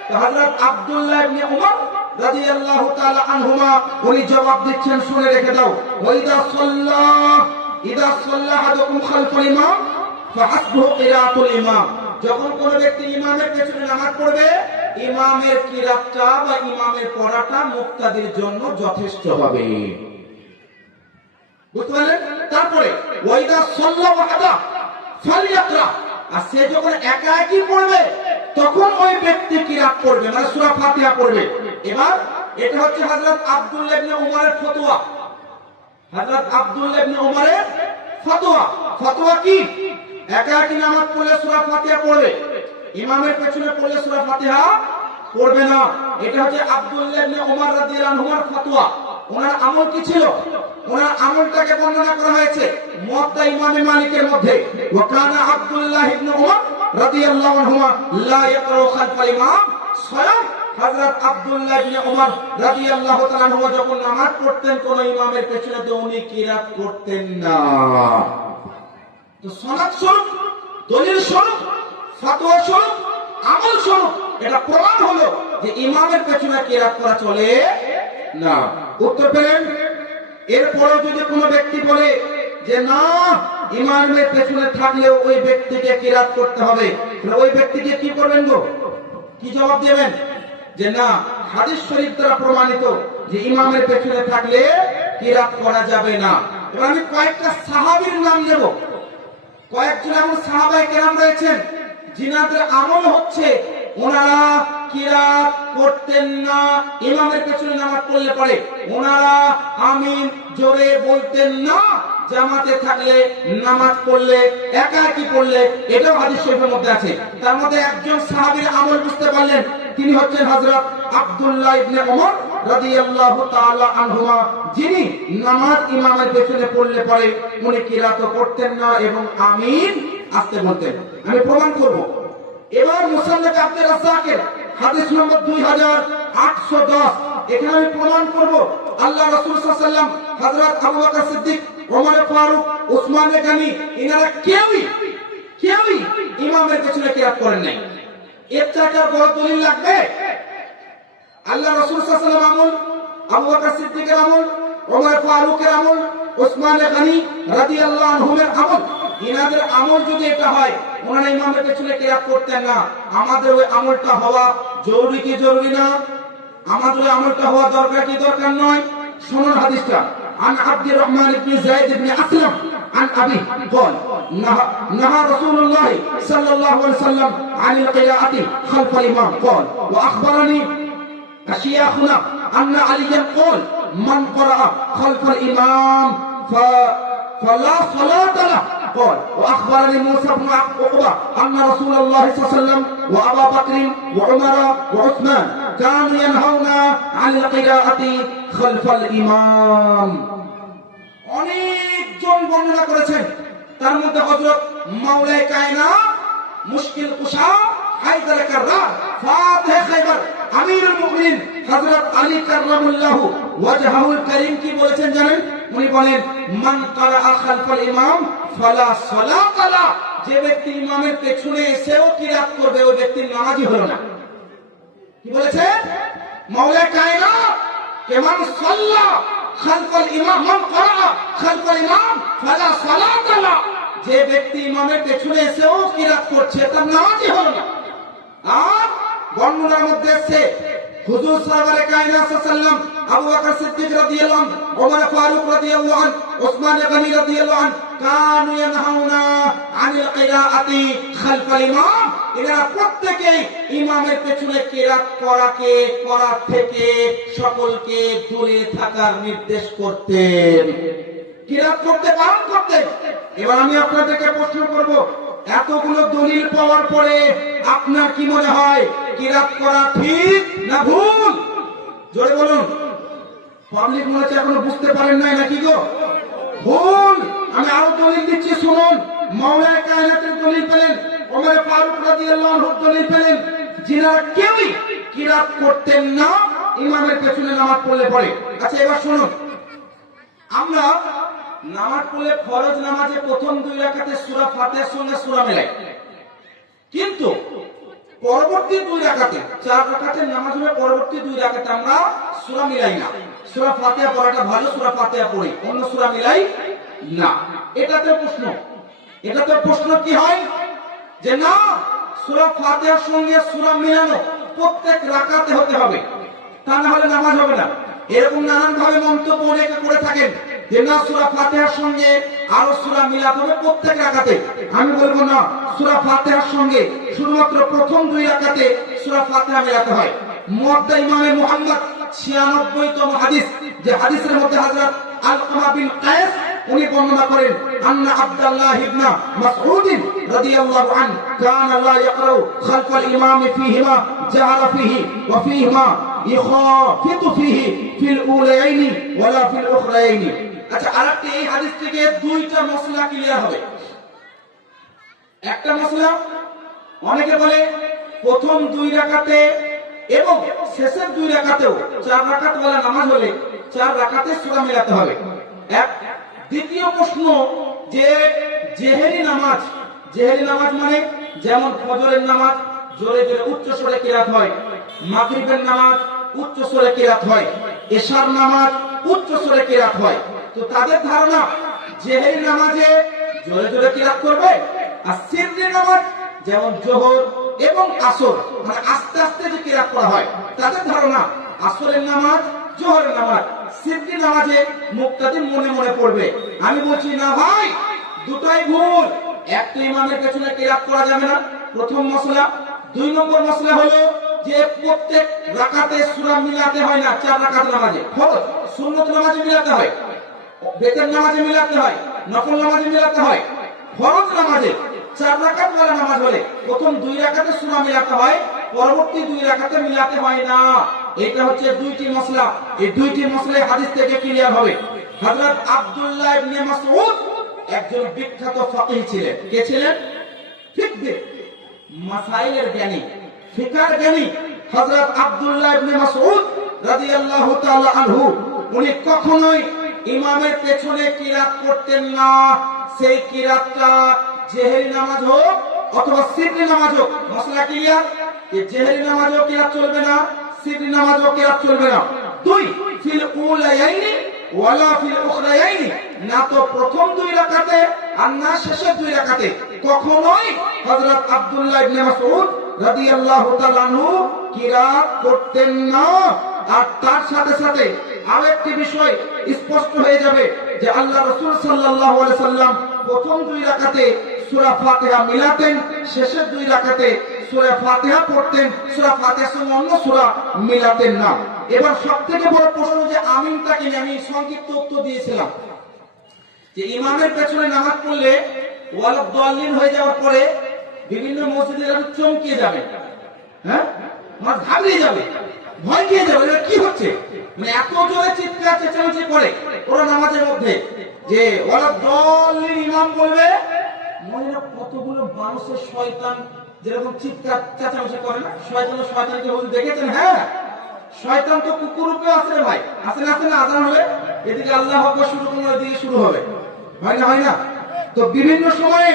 তো হযরত আব্দুল্লাহ ইবনে উমর রাদিয়াল্লাহু তাআলা আনহুমা উনি জবাব দিচ্ছেন শুনে রেখে দাও ওয়াইদা সাল্লা আহাদুকুম খালফাল ইমাম ফাহাসবুহু কিরাতুল ইমাম যখন কোন ব্যক্তি ইমামের পেছনে নামাজ পড়বে ইমামের কিরাতটা বা ইমামের পড়াটা মুক্তাদির জন্য যথেষ্ট হবে বুঝতে পারলেন তারপরে ওয়াইদা সাল্লা ওয়াহদা ফালইকরা আর সে যখন একা একই পড়বে তখন ওই ব্যক্তি কিরাত পড়বে মানে সূরা ফাতিহা পড়বে এবার এটা হচ্ছে হযরত আব্দুল্লাহ ইবনে উমরের ফতোয়া হযরত আব্দুল্লাহ ইবনে উমরের ফতোয়া কি একা একই নামাজ পড়লে সূরা ফাতিহা পড়বে ইমামের পেছনে পড়লে সূরা ফাতিহা পড়বে না এটা হচ্ছে আব্দুল্লাহ ইবনে উমর রাদিয়াল্লাহু আনহুর ফতোয়া ওনার আমল কি ছিল ওনার আমলটাকে বর্ণনা করা হয়েছে মুওয়াত্তা ইমাম মালিকের মধ্যে ওয়া কানা আব্দুল্লাহ ইবনে উমর রাদিয়াল্লাহু আনহুমা লা ইয়াকরা খালফাল ইমাম স্বয়ং হযরত আব্দুল্লাহ ইবনে উমর রাদিয়াল্লাহু তাআলা আনহু যখন নামাজ পড়তেন কোন ইমামের পেছনে তো উনি কিরাত করতেন না তো সনদ স্বরূপ দলিল স্বরূপ ফতোয়া স্বরূপ আমল স্বরূপ এটা প্রমাণ হলো যে ইমামের পেছনে কিরাত করা চলে না উত্তর পেলেন এরপরেও যদি কোনো ব্যক্তি বলে যে না ইমামের পেছনে থাকলেও ওই ব্যক্তিকে কিরাত করতে হবে তাহলে ওই ব্যক্তিকে কি করবেন গো কি জবাব দেবেন যে না হাদিস শরীফ দ্বারা প্রমাণিত যে ইমামের পেছনে থাকলে কিরাত করা যাবে না এবার আমি কয়েকটা সাহাবীর নাম দেব কয়েকজন এমন সাহাবায়ে কেরাম রয়েছেন যিনাদের আমল হচ্ছে ওনারা কিরাত করতেন না ইমামের পেছনে নামাজ পড়লে পরে ওনারা আমিন জোরে বলতেন না জামাতে থাকলে নামাজ পড়লে একা একই পড়লে এটাও হাদিস শরীফের মধ্যে আছে তার মধ্যে একজন সাহাবীর আমল বুঝতে পারলেন তিনি হচ্ছেন হযরত আব্দুল্লাহ ইবনে উমর রাদিয়াল্লাহু তাআলা আনহুমা যিনি নামাজ ইমামের পেছনে পড়লে পরে উনি কিরাত করতেন না এবং আমিন আস্তে বলতেন আমি প্রমাণ করব এবার মুসান্নাফ আব্দুর রাজ্জাকের হাদিস নম্বর 2810 এখানে আমি প্রমাণ করব আল্লাহ রাসূল সাল্লাল্লাহু আলাইহি ওয়াসাল্লাম হযরত আবু বকর সিদ্দিক ওমর ফারুক উসমান গনি এনারা কেউই ইমামের পেছনে কিরাত করেন নাই এর চাইতে বড় দলিল লাগবে আল্লাহ রাসূল সাল্লাল্লাহু আলাইহি ওয়াসাল্লাম আমল আবু বকর সিদ্দিকের আমল ওমর ফারুকের আমল উসমান গনি রাদিয়াল্লাহু আনহুমের আমল ইনাদের আমল যদি এটা হয় ওনারা ইমামের পেছনে কিরাত করতেন না আমাদের ওই আমলটা হওয়া জরুরি কি জরুরি না আমাদের ওই আমলটা হওয়া দরকার কি দরকার নয় শুনুন হাদিসটা عن عبد الرحمن بن زيد بن أسلم عن أبي قال نهى رسول الله صلى الله عليه وسلم عن القراءة خلف الإمام قال وأخبرني أشياخنا أن عليا قال من قرأ خلف الإمام فلا صلاة له قال وأخبرني موسى بن عقبة أن رسول الله صلى الله عليه وسلم وأبا بكر وعمر وعثمان كانوا ينهون عن القراءة خلف الإمام অনেকজন বর্ণনা করেছেন তার মধ্যে হযরত মাওলাই কায়নাত মুশকিল কুশা হায়দার কাররার ফাতিহ খায়বার আমিরুল মুমিনিন হযরত আলী কাররামুল্লাহু ওয়াজহুল কারীম কি বলেছেন জানেন উনি বলেন মান ক্বারা খালফাল ইমাম ফালা সালাত লা যে ব্যক্তি ইমামের পেছনে এসেও কিরাত করবে ওই ব্যক্তির নামাজই হলো না কি বলেছে মাওলাই কায়নাত কেমন সাল্লা খালফাল ইমাম মান ক্বারা খালফাল ইমাম ফালা সালাত লা যে ব্যক্তি ইমামের পেছনে এসেও কিরাত করছে তার নামাজই হলো না আর বর্ণনার মধ্যে আছে হুজুর সাহাবায়ে কায়নাত সাল্লাল্লাহু আবু বকর সিদ্দিক রাদিয়াল্লাহু আনহু ওমর ফারুক রাদিয়াল্লাহু আনহু উসমান গনি রাদিয়াল্লাহু আনহু কানু ইয়ানহাউনা আনিল কিরাআতি খালফাল ইমাম এরা প্রত্যেকেই ইমামের পেছনে কিরাত করা থেকে সকলকে দূরে থাকার নির্দেশ করতেন, কিরাত করতে বারণ করতেন। এবার আমি আপনাদেরকে প্রশ্ন করব, এতগুলো দলিল পাওয়ার পরে আপনার কি মনে হয় কিরাত করা ঠিক না ভুল? জোরে বলুন। পাবলিক মনে হচ্ছে এখনো বুঝতে পারেন নাই নাকি গো? ভুল। আমি আরো দলিল দিচ্ছি, শুনুন। মাওলানা কায়নাতের দলিল পেলেন, ওমর ফারুক রাদিয়াল্লাহু আনহুর দলিল পেলেন, যিনারা কেউই কিরাত করতেন না ইমামের পেছনে নামাজ পড়লে পড়ে। আচ্ছা এবার শুনুন, আমরা নামাজ পড়লে ফরজ নামাজে প্রথম 2 রাকাতে সূরা ফাতিহার সঙ্গে সূরা মেলাই, কিন্তু পরবর্তী 2 রাকাতে 4 রাকাতের নামাজ হলে পরবর্তী 2 রাকাতে আমরা সূরা মিলাই না। সূরা ফাতিহা পড়াটা ভালো, সূরা ফাতিহা পড়ি, অন্য সূরা মিলাই না। এটাতে প্রশ্ন কি হয় যে না, সূরা ফাতিহার সঙ্গে সূরা মিলানো প্রত্যেক রাকাতে হতে হবে, তা না হলে নামাজ হবে না। এরকম নানান ভাবে মন্তব্য অনেকে করে থাকেন যে না, সূরা ফাতিহার সঙ্গে আরো সূরা মিলাতে হবে প্রত্যেক রাকাতে। আমি বলবো না, সূরা ফাতিহার সঙ্গে শুধুমাত্র প্রথম 2 রাকাতে সূরা ফাতিহা মিলাতে হয়। মুওয়াত্তা ইমামে মুহাম্মদ 96তম হাদিস, যে হাদিসের মধ্যে হযরত আলকামা বিন কায়েস উনি বর্ণনা করেন, আন্না আব্দুল্লাহ ইবনে মাসউদ রাদিয়াল্লাহু আনহু কানা লা ইয়াকরাউ খালফাল ইমাম ফীহিমা জাহারা ফীহি ওয়া ফীহিমা ইখাফিতু ফীহি ফিল উলাইনি ওয়ালা ফিল উখরাইনি। আচ্ছা, আরেকটা এই হাদিস থেকে 2টা মাসলা ক্লিয়ার হবে। একটা মাসলা, অনেকে বলে প্রথম 2 রাকাতে এবং শেষের 2 রাকাতেও 4 রাকাত ওয়ালা নামাজ হলে 4 রাকাতে সূরা মিলাতে হবে। এক। দ্বিতীয় প্রশ্ন, যে জেহেরি নামাজ মানে যেমন ফজরের নামাজ জোরে জোরে উচ্চ স্বরে কিরাত হয়, মাগরিবের নামাজ উচ্চ স্বরে কিরাত হয়, এশার নামাজ উচ্চ স্বরে কিরাত হয়। তো তাদের ধারণা জেহেরি নামাজে জোরে জোরে কিরাত করবে, আর সিররি নামাজ যেমন যোহর এবং আসর মানে আস্তে আস্তে যে কিরাত করা হয়, তাদের ধারণা আসরের নামাজ জোহরের নামাজ সিররি নামাজে মুক্তাদিম মনে মনে পড়বে। আমি বলছি না ভাই, দুটোই ভুল। একটা ইমামের পেছনে কিরাত করা যাবে না, প্রথম মসলা। 2 নম্বর মসলা হলো যে প্রত্যেক রাকাতে সূরা মিলাতে হয় না। 4 রাকাত নামাজে, ফরজ সুন্নত নামাজে মিলাতে হয়, বেতের নামাজে মিলাতে হয়, নফল নামাজে মিলাতে হয়। ফরজ নামাজে 4 রাকাত ওয়ালা নামাজ হলে প্রথম 2 রাকাতে সূরা মিলাতে হয়, পরবর্তী 2 রাকাতে মিলাতে হয় না। এটা হচ্ছে 2টি মসলা। এই 2টি মসলা হাদিস থেকে ক্লিয়ার হবে। হযরত আব্দুল্লাহ ইবনে মাসউদ একজন বিখ্যাত ফাকিহ ছিলেন। কে ছিলেন? ফিকহ মাসাইলের জ্ঞানী, ফিকহের জ্ঞানী হযরত আব্দুল্লাহ ইবনে মাসউদ রাদিয়াল্লাহু তাআলা আনহু উনি কখনোই ইমামের পেছনে কিরাত করতেন না। সেই কিরাতটা জেহেরি নামাজ হোক অথবা সিররি নামাজ হোক। মসলা ক্লিয়ার? যে জেহেরি নামাজও কিরাত চলবে না, সিররি নামাজও কিরাত চলবে না। 2 ফিল উলাইনি ওয়ালা ফিল উখরাইনি, না তো প্রথম 2 রাকাতে আর না শেষের 2 রাকাতে। কখনোই হযরত আব্দুল্লাহ ইবনে মাসউদ রাদিয়াল্লাহু তাআলা আনহু কিরাত করতেন না। আর তার সাথে সাথে আরেকটি বিষয় স্পষ্ট হয়ে যাবে যে আল্লাহ রাসূল সাল্লাল্লাহু আলাইহি সাল্লাম প্রথম 2 রাকাতে সূরা ফাতিহা মিলাতেন, শেষের 2 রাকাতে সূরা ফাতিহা পড়তেন, সূরা ফাতিহার সঙ্গে অন্য সূরা মিলাতেন না। এবার সবথেকে বড় প্রশ্ন যে আমিনটাকে নিয়ে আমি সংক্ষিপ্ত উত্তর দিয়েছিলাম যে ইমামের পেছনে নামাজ পড়লে ওয়ালাদ দাল্লিন হয়ে যাওয়ার পরে বিভিন্ন মসজিদে চমকিয়ে যাবে, হ্যাঁ, মানুষ ঘাবড়িয়ে যাবে, ভয় খেয়ে যাবে। এটা কি হচ্ছে? মানে এত জোরে চিৎকার চেঁচামেচি করে ওরা নামাজের মধ্যে যে ওয়ালাদ দাল্লিন ইমাম বলবে, মনে হয় কতগুলো মানুষের শয়তান যেরকম চিৎকার চেঁচামেচি করে না, শয়তানকে হুজুর দেখেছেন? হ্যাঁ, শয়তান তো কুকুর রূপে আছে রে ভাই, আছে না? আযান হলে এদিকে আল্লাহু আকবার শুরু করলে ওইদিকে শুরু হবে, হয় না? তো বিভিন্ন সময়ে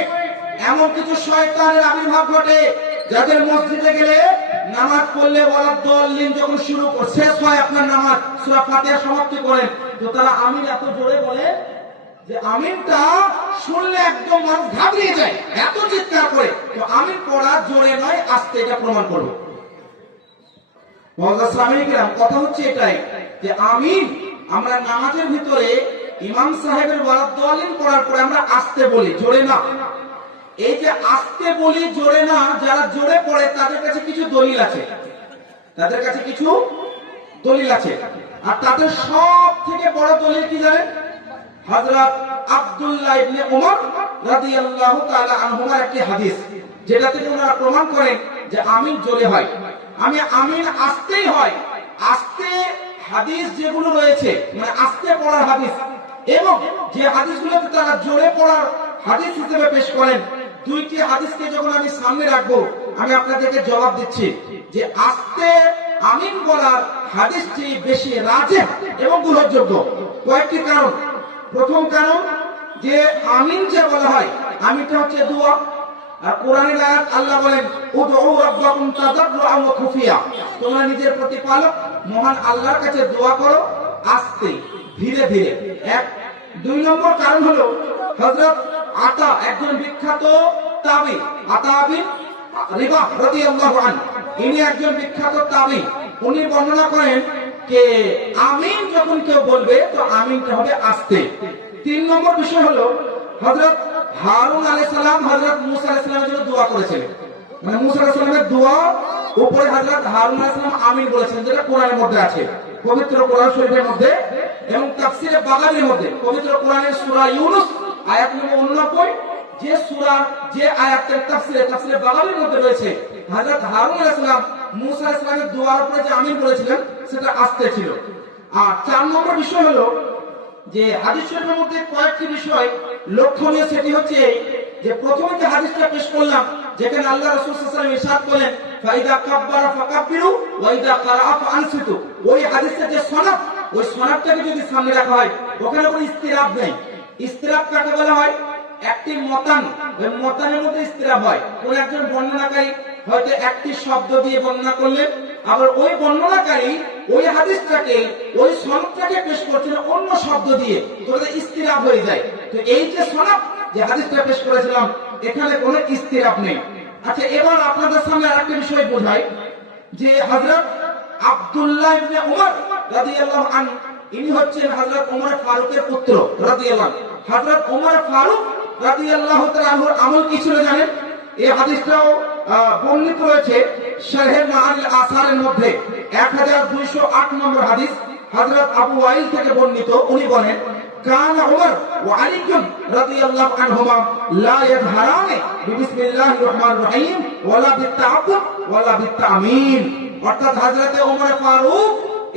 এমন কিছু শয়তানের আবির্ভাব ঘটে যাদের মসজিদে গেলে নামাজ পড়লে ওয়ালাদ দাল্লিন যখন শেষ হয় আপনার নামাজ সূরা ফাতিহা সমাপ্তি করেন, তো তারা আমিন এত জোরে বলে যে আমিনটা শুনলে একদম মানুষ ঘাবড়িয়ে যায়, এত চিৎকার করে। তো আমিন পড়া জোরে নয়, আস্তে, এটা প্রমাণ করব। কথা হচ্ছে এটাই যে আমিন আমরা নামাজের ভিতরে ইমাম সাহেবের ওয়ালাদ দাল্লিন পড়ার পরে আমরা আস্তে বলি, জোরে না। এই যে আস্তে বলি জোরে না, যারা জোরে পড়ে তাদের কাছে কিছু দলিল আছে, তাদের কাছে কিছু দলিল আছে। আর তাদের সব থেকে বড় দলিল কি জানেন? হযরত আব্দুল্লাহ ইবনে উমর রাদিয়াল্লাহু তাআলা আনহুমার একটি হাদিস, যেটা থেকে ওনারা প্রমাণ করেন যে আমিন জোরে হয়, আমিন আস্তেই হয়। আস্তে হাদিস যেগুলো রয়েছে, মানে আস্তে পড়ার হাদিস, এবং যে হাদিসগুলোতে তারা জোরে পড়ার হাদিস হিসেবে পেশ করেন, দুইটি হাদিসকে যখন আমি সামনে রাখবো, আমি আপনাদেরকে জবাব দিচ্ছি যে আস্তে আমিন বলার হাদিসটি বেশি রাজেহ এবং গ্রহণযোগ্য। কয়েকটি কারণ। প্রথম কারণ যে আমিন যে বলা হয়, আমিনটা হচ্ছে দোয়া। আর কোরআনের আয়াত আল্লাহ বলেন উদউ রাব্বাকুম তাদাররুআন ওয়া খুফিয়া, তোমরা নিজের প্রতিপালক মহান আল্লাহর কাছে দোয়া করো আস্তে ধীরে ধীরে। এক। দুই নম্বর কারণ হলো হযরত আতা, একজন বিখ্যাত তাবী, আতা বিন রিবাহ রাদিয়াল্লাহু আনহু, ইনি একজন বিখ্যাত তাবী। উনি বর্ণনা করেন যে আমিন যখন কেউ বলবে তো আমিনটা হবে আস্তে। তিন নম্বর বিষয় হলো হযরত হারুন আলাইহিস সালাম হযরত মূসা আলাইহিস সালামের জন্য দোয়া করেছিলেন, মানে মূসা আলাইহিস সালামের দোয়া উপরে হযরত হারুন আলাইহিস সালাম আমিন বলেছেন, যেটা কোরআনের মধ্যে আছে, পবিত্র কোরআন শরীফের মধ্যে এবং তাফসীরে বাগাবীর মধ্যে। পবিত্র কোরআনের সূরা ইউনূস আয়াত নম্বর 89, যে সূরা যে আয়াতের তাফসীরে বাগাবীর মধ্যে রয়েছে, হযরত হারুন আলাইহিস সালাম মূসা আলাইহিস সালামের দোয়ার উপরে যে আমিন বলেছিলেন সেটা আস্তে ছিল। আর চার নম্বর বিষয় হলো যে হাদিস শরীফের মধ্যে কয়েকটি বিষয় লক্ষণীয়, সেটি হচ্ছে যে প্রথমে যে হাদিসটা পেশ করলাম, যেখানে আল্লাহ রাসূল সাল্লাল্লাহু আলাইহি ওয়াসাল্লাম ইরশাদ করেন ফাইদা কাব্বারা ফাকাব্বিরু ওয়া ইদা কারাআ ফাআনসিতু, ওই হাদিসের যে সনদ, ওই সনদটাকে যদি সামনে রাখা হয়, ওখানে কোনো ইস্তিরাব নেই। ইস্তিরাব কাকে বলা হয়? একটি মতান, ওই মতানের মধ্যে ইস্তিরাব হয়। কোন একজন বর্ণনাকারী হয়তো একটি শব্দ দিয়ে বর্ণনা করলেন, আবার ওই বর্ণনাকারী ওই হাদিসটাকে, ওই সনদটাকে পেশ করছেন অন্য শব্দ দিয়ে, তাহলে ইস্তিরাব হয়ে যায়। তো এই যে সনদ, যে হাদিসটা পেশ করেছিলাম, এখানে কোনো ইস্তিরাব নেই। আচ্ছা, এবার আপনাদের সামনে আরেকটা বিষয় বোঝাই যে হযরত আব্দুল্লাহ ইবনে উমর রাদিয়াল্লাহু আনহু, ইনি হচ্ছেন হযরত ওমর ফারুকের পুত্র রাদিয়াল্লাহু আনহু। হযরত ওমর ফারুক রাদিয়াল্লাহু তাআলা আনহুর আমল কি ছিল জানেন? এই হাদিসটাও বর্ণিত রয়েছে শারহে মাআনিল আসারের মধ্যে 1208 নম্বর হাদিস, হযরত আবু ওয়াইল থেকে বর্ণিত। উনি বলেন কানা উমর ওয়া আলী রাদিয়াল্লাহু আনহুমা লা ইয়াজহারানি বিসমিল্লাহির রহমানির রহিম ওয়ালা বিত্তাআব্বুদ ওয়ালা বিত্তামিন, অর্থাৎ হযরত ওমর ফারুক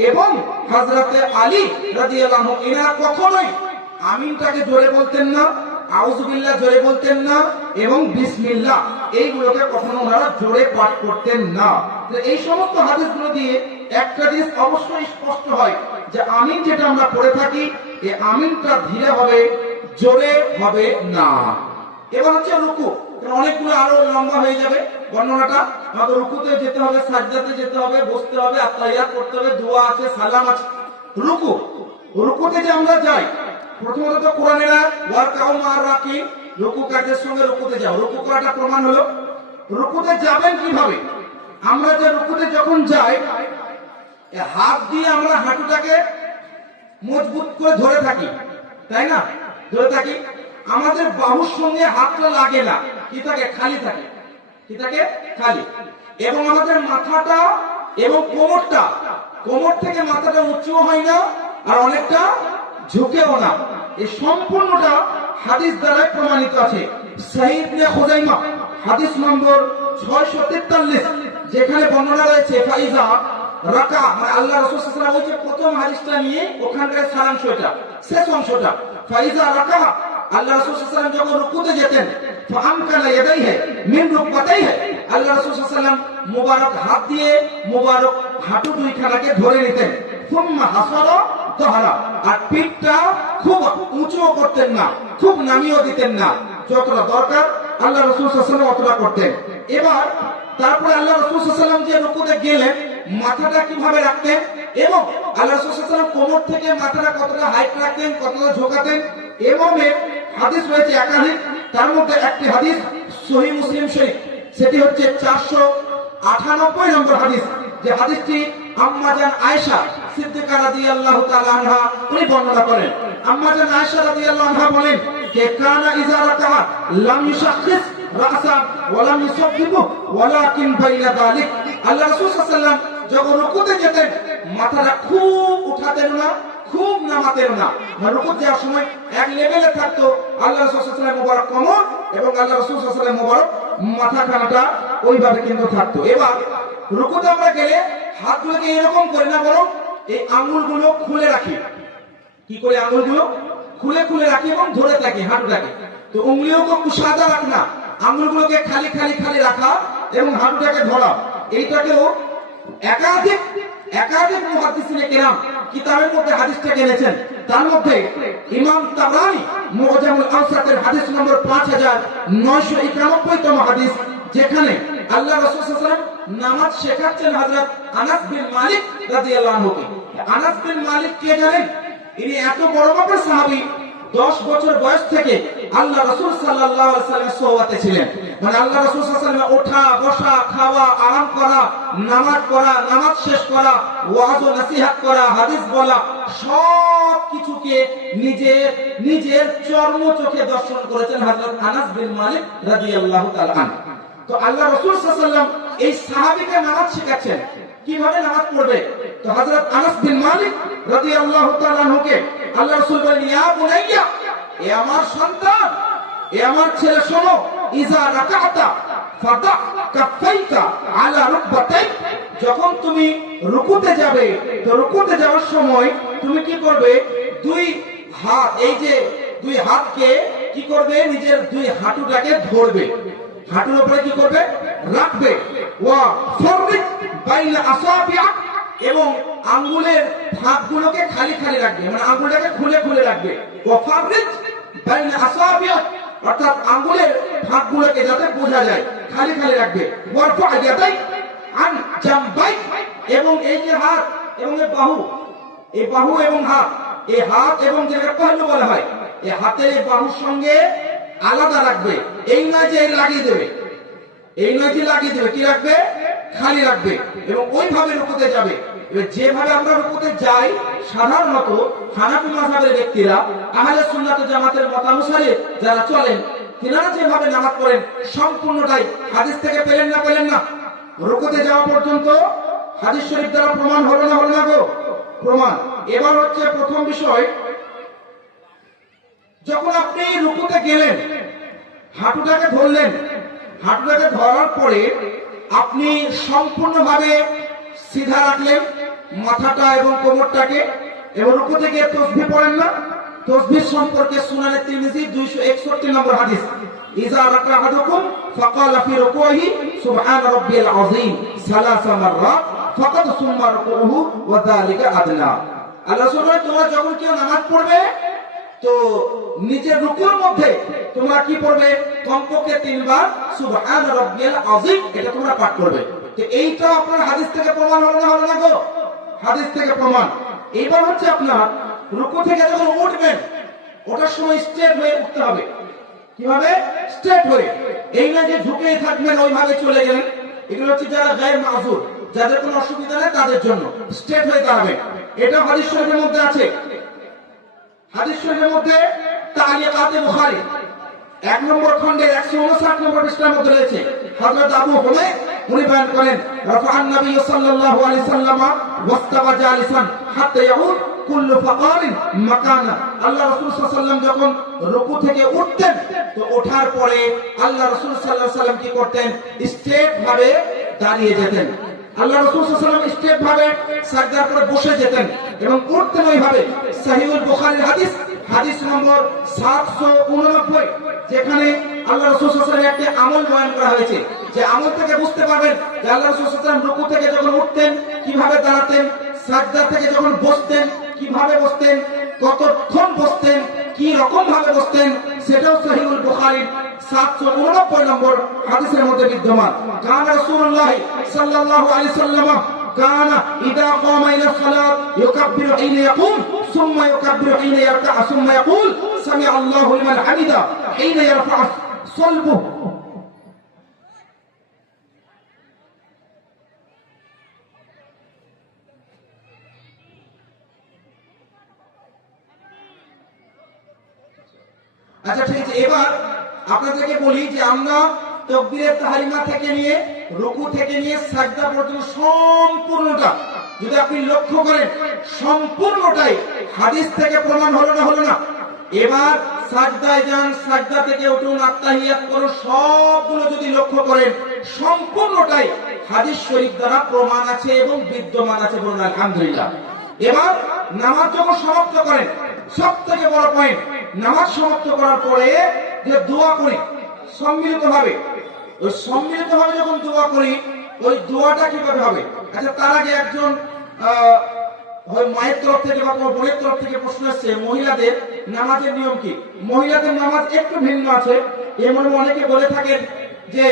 এবং হযরত আলী রাদিয়াল্লাহু আনহু এরা কখনোই আমিনটাকে জোরে বলতেন না, আউযুবিল্লাহ জোরে বলতেন না, এবং বিসমিল্লাহ এইগুলোকে কখনো ওনারা জোরে পাঠ করতেন না। তো এই সমস্ত হাদিসগুলো দিয়ে একটা জিনিস অবশ্যই স্পষ্ট হয় যে আমিন যেটা আমরা পড়ে থাকি, এই আমিনটা ধীরে হবে, জোরে হবে না। এবার হচ্ছে রুকু। অনেকগুলো আরো লম্বা হয়ে যাবে বর্ণনাটা। আমাদের রুকুতে যেতে হবে, সাজদাতে যেতে হবে, বসতে হবে, আত্তাহিয়াত করতে হবে, দোয়া আছে, সালাম আছে। রুকুতে যে আমরা যাই, প্রথমত তো কোরআনের আয়াত ওয়ারকাউ মা'আর রাকিন, রুকু কাজের সঙ্গে রুকুতে যাও। রুকু করাটা প্রমাণ হলো। রুকুতে যাবেন কিভাবে? আমরা যে রুকুতে যখন যাই, হাত দিয়ে আমরা হাঁটুটাকে মজবুত করে ধরে থাকি, তাই না? ধরে থাকি, আমাদের বাহুর সঙ্গে হাতটা লাগে না, কি থাকে? খালি থাকে। কি থাকে? খালি। এবং আমাদের মাথাটা এবং কোমর থেকে মাথাটা উঁচুও হয় না, আর অনেকটা ঝুঁকেও না। এই সম্পূর্ণটা হাদিস দ্বারা প্রমাণিত আছে। সহিহ ইবনে খুজাইমা হাদিস নম্বর 643, যেখানে বর্ণনা রয়েছে ফাইজা রাকা, মানে আল্লাহ রাসূল সাল্লাল্লাহু আলাইহি ওয়াসাল্লাম ওই যে প্রথম হাদিসটা নিয়ে ওখানকার সারাংশটা, শেষ অংশটা, ফাইজা রাকা, আল্লাহ রাসূল সাল্লাল্লাহু আলাইহি ওয়াসাল্লাম যখন রুকুতে যেতেন, ফাআমকানা ইয়াদাইহি মিন রুকবাতাইহি, আল্লাহ রাসূল সাল্লাল্লাহু আলাইহি ওয়াসাল্লাম মুবারক হাত দিয়ে মুবারক হাঁটু দুইখানাকে ধরে নিতেন। সুম্মা হাসারা তাহরা, আর পিঠটা খুব উঁচু করতেন না, খুব নামিয়েও দিতেন না, যতটা দরকার আল্লাহ রাসূল সাল্লাল্লাহু আলাইহি ওয়াসাল্লাম অতটা করতেন। এবার তারপরে আল্লাহ রাসূল সাল্লাল্লাহু আলাইহি ওয়াসাল্লাম যে রুকুতে গেলেন, মাথাটা কিভাবে রাখতেন এবং আল্লাহ রাসূল সাল্লাল্লাহু আলাইহি ওয়াসাল্লাম কোমর থেকে মাথাটা কতটা হাইট রাখতেন, কতটা ঝোঁকাতেন, এভাবে হাদিস রয়েছে একাধিক। তার মধ্যে একটি হাদিস সহিহ মুসলিম শরীফ, সেটি হচ্ছে 498 নম্বর হাদিস, যে হাদিসটি আম্মা জান আয়েশা সিদ্দিকা রাদিয়াল্লাহু তাআলা আনহা উনি বর্ণনা করেন। আম্মা জান আয়েশা রাদিয়াল্লাহু আনহা বলেন যে কানা ইযা রাকা লাম ইউশাখিস রাসা ওয়া লাম ইউসাব্বিহু ওয়ালাকিন বাইনা যালিক, আল্লাহ রাসূল সাল্লাল্লাহু আলাইহি ওয়াসাল্লাম যখন রুকুতে যেতেন মাথাটা খুব উঠাতেন না, খুব নামাতেন না, রুকুতে যাওয়ার সময় এক লেভেলে থাকতো আল্লাহ রাসূল সাল্লাল্লাহু আলাইহি ওয়াসাল্লাম মুবারক কোমর এবং আল্লাহ রাসূল সাল্লাল্লাহু আলাইহি ওয়াসাল্লাম মুবারক মাথাখানাটা ওইভাবে কিন্তু থাকতো। এবার রুকুতে আমরা গেলে হাতগুলোকে এরকম করে না, বরং এই আঙ্গুলগুলো খুলে রাখি। কি করে? আঙ্গুলগুলো খুলে খুলে রাখি এবং ধরে থাকি হাঁটুটাকে। তো উঙ্গলিও খুব সাদা রাখ না, আঙ্গুলগুলোকে খালি খালি খালি রাখা এবং হাঁটুটাকে ধরা। এইটাকেও একাধিক একাধিক মুহাদ্দিসিনে কেরাম কিতাবের মধ্যে হাদিসটা এনেছেন। তার মধ্যে ইমাম তাবরানী মুআজামুল আওসাতের হাদিস নম্বর 5991তম হাদিস, যেখানে আল্লাহ রাসূল সাল্লাল্লাহু আলাইহি ওয়াসাল্লাম নামাজ শেখাচ্ছেন হযরত আনাস বিন মালিক রাদিয়াল্লাহু আনহুকে। আনাস বিন মালিক কে জানেন? ইনি এত বড় মাপের সাহাবী, 10 বছর বয়স থেকে আল্লাহ রাসূল সাল্লাল্লাহু আলাইহি ওয়াসাল্লামের সোহবতে ছিলেন। মানে আল্লাহ রাসূল সাল্লাল্লাহু আলাইহি ওয়াসাল্লাম ওঠা বসা, খাওয়া, আরাম করা, নামাজ পড়া, নামাজ শেষ করা, ওয়াজ ও নসিহত করা, হাদিস বলা, সব কিছুকে নিজের চর্ম চোখে দর্শন করেছেন হযরত আনাস বিন মালিক রাদিয়াল্লাহু তাআলা আনহু। তো আল্লাহ রাসূল সাল্লাল্লাহু আলাইহি ওয়াসাল্লাম এই সাহাবীকে নামাজ শেখাচ্ছেন, কিভাবে নামাজ পড়বে। তো হযরত আনাস বিন মালিক রাদিয়াল্লাহু তাআলা আনহুকে আল্লাহ রাসূল বলেন, ইয়া বুনাইয়া, এ আমার সন্তান, এ আমার ছেলে, শোনো, ইজা রাকাতা ফাদা কাফাইকা আলা রুকবাতাই, যখন তুমি রুকুতে যাবে তো রুকুতে যাওয়ার সময় তুমি কি করবে? দুই হাত, এই যে দুই হাতকে কি করবে? নিজের দুই হাঁটুটাকে ধরবে, হাঁটুর উপরে কি করবে? রাখবে। ওয়া ফাররিক বাইনা আসাবিআ, এবং আঙ্গুলের ফাঁকগুলোকে খালি খালি রাখবে, মানে আঙ্গুলটাকে খুলে খুলে রাখবে। ওয়া ফাররিক বাইনা আসাবিআ, অর্থাৎ আঙ্গুলের ফাঁকগুলোকে যাতে বোঝা যায় খালি খালি রাখবে। ওয়ারফা ইয়াদাই আন জামবাই, এবং এই যে হাত এবং এই বাহু, এই বাহু এবং হাত, এই হাত এবং যেটা পাহলু বলা হয়, এই হাতের এই বাহুর সঙ্গে আলাদা রাখবে। এই নয় যে লাগিয়ে দেবে, এই নয় যে লাগিয়ে দেবে, কি রাখবে? খালি রাখবে। এবং ওইভাবে রুকুতে যাবে। যেভাবে আমরা রুকুতে যাই সাধারণত হানাফি মাযহাবের ব্যক্তিরা, আহলে সুন্নাত ওয়াল জামাতের মতানুসারে যারা চলেন, তিনারা যেভাবে নামাজ পড়েন সম্পূর্ণটাই হাদিস থেকে পেলেন না পেলেন না? রুকুতে যাওয়া পর্যন্ত হাদিস শরীফ দ্বারা প্রমাণ হলো না হলো না গো? প্রমাণ। এবার হচ্ছে প্রথম বিষয়, যখন আপনি রুকুতে গেলেন হাঁটুটাকে ধরলেন, হাঁটুটাকে ধরার পরে আপনি সম্পূর্ণভাবে সিধা রাখলেন মাথাটা এবং কোমরটাকে, এবং রুকুতে গিয়ে তাসবিহ পড়েন না? তাসবিহ সম্পর্কে সুনানে তিরমিজি 261 নম্বর হাদিস, ইযা রাকা আহাদুকুম ফাকালা ফি রুকুহি সুবহান রাব্বিয়াল আযীম সালাসা মাররাত ফাকাদ সুম্মা রুকুহু ওয়া যালিকা আদনা। আল্লাহ সুবহানাহু তোমরা যখন কেউ নামাজ পড়বে তো নিজের রুকুর মধ্যে তোমরা কি পড়বে? কমপক্ষে 3 বার সুবহান রাব্বিয়াল আযীম, এটা তোমরা পাঠ করবে। তো এইটা আপনার হাদিস থেকে প্রমাণ হলো না হলো না গো? হাদিস থেকে প্রমাণ। এইবার হচ্ছে আপনার রুকু থেকে যখন উঠবেন, ওটার সময় স্ট্রেট হয়ে উঠতে হবে। কিভাবে? স্ট্রেট হয়ে, এই না যে ঝুঁকে থাকবেন ওইভাবে চলে গেলেন। এগুলো হচ্ছে যারা গায়র মাযুর, যাদের কোনো অসুবিধা নেই তাদের জন্য স্ট্রেট হয়ে দাঁড়াবেন। এটা হাদিস শরীফের মধ্যে আছে। হাদিস শরীফের মধ্যে তালিকাতে বুখারী 1 নম্বর খণ্ডের 159 নম্বর পৃষ্ঠার মধ্যে রয়েছে। হযরত আবু হুমায়দ উনি বয়ান করেন, রাফা'আন নবী সাল্লাল্লাহু আলাইহি সাল্লাম ওয়াস্তাওয়া জালিসান হাত্তা ইয়াউদ কুল্লু ফাকারিন মাকানা। আল্লাহ রাসূল সাল্লাল্লাহু আলাইহি ওয়াসাল্লাম যখন রুকু থেকে উঠতেন তো ওঠার পরে আল্লাহ রাসূল সাল্লাল্লাহু আলাইহি ওয়াসাল্লাম কি করতেন? স্ট্রেট ভাবে দাঁড়িয়ে যেতেন। আল্লাহ রাসূল সাল্লাল্লাহু আলাইহি ওয়াসাল্লাম স্ট্রেট ভাবে সাজদার পরে বসে যেতেন এবং উঠতেন ওইভাবে। সহিহুল বুখারীর হাদিস, হাদিস নম্বর 789, যেখানে আল্লাহ রাসূল সাল্লাল্লাহু আলাইহি ওয়াসাল্লাম একটা আমল বয়ান করা হয়েছে, যে আমল থেকে বুঝতে পারবেন যে আল্লাহ রাসূল সাল্লাল্লাহু আলাইহি ওয়াসাল্লাম রুকু থেকে যখন উঠতেন কিভাবে দাঁড়াতেন, সাজদা থেকে যখন বসতেন কিভাবে বসতেন, কতক্ষণ বসতেন, কি রকম ভাবে বসতেন, সেটাও সহিহুল বুখারীর 789 নম্বর হাদিসের মধ্যে বিদ্যমান। কানা রাসূলুল্লাহ সাল্লাল্লাহু আলাইহি সাল্লাম কানা ইদা কামা ইলা সালাত ইউকাব্বিরু হিনা ইয়াকুম সুম্মা ইউকাব্বিরু হিনা ইয়ারকা সুম্মা ইয়াকুল সামি আল্লাহু লিমান হামিদা হিনা ইয়ারফা সালবু। আচ্ছা ঠিক আছে, এবার আপনাদেরকে বলি যে আমরা তাকবীরে তাহরিমা থেকে নিয়ে রুকু থেকে নিয়ে সাজদা পর্যন্ত সম্পূর্ণটা যদি আপনি লক্ষ্য করেন, সম্পূর্ণটাই হাদিস থেকে প্রমাণ হলো না হলো না? এবার সাজদায় যান, সাজদা থেকে উঠুন, আত্তাহিয়াত করুন, সবগুলো যদি লক্ষ্য করেন সম্পূর্ণটাই হাদিস শরীফ দ্বারা প্রমাণ আছে এবং বিদ্যমান আছে, বলুন আলহামদুলিল্লাহ। এবার নামাজ যখন সমাপ্ত করেন, সব থেকে বড় পয়েন্ট, নামাজ সমাপ্ত করার পরে যে দোয়া করি সম্মিলিতভাবে, ওই সম্মিলিতভাবে যখন দোয়া করি ওই দোয়াটা কিভাবে হবে? আচ্ছা তার আগে একজন হয় মায়ের তরফ থেকে বা কোনো বোনের তরফ থেকে প্রশ্ন আসছে, মহিলাদের নামাজের নিয়ম কি? মহিলাদের নামাজ একটু ভিন্ন আছে। এমন অনেকে বলে থাকেন যে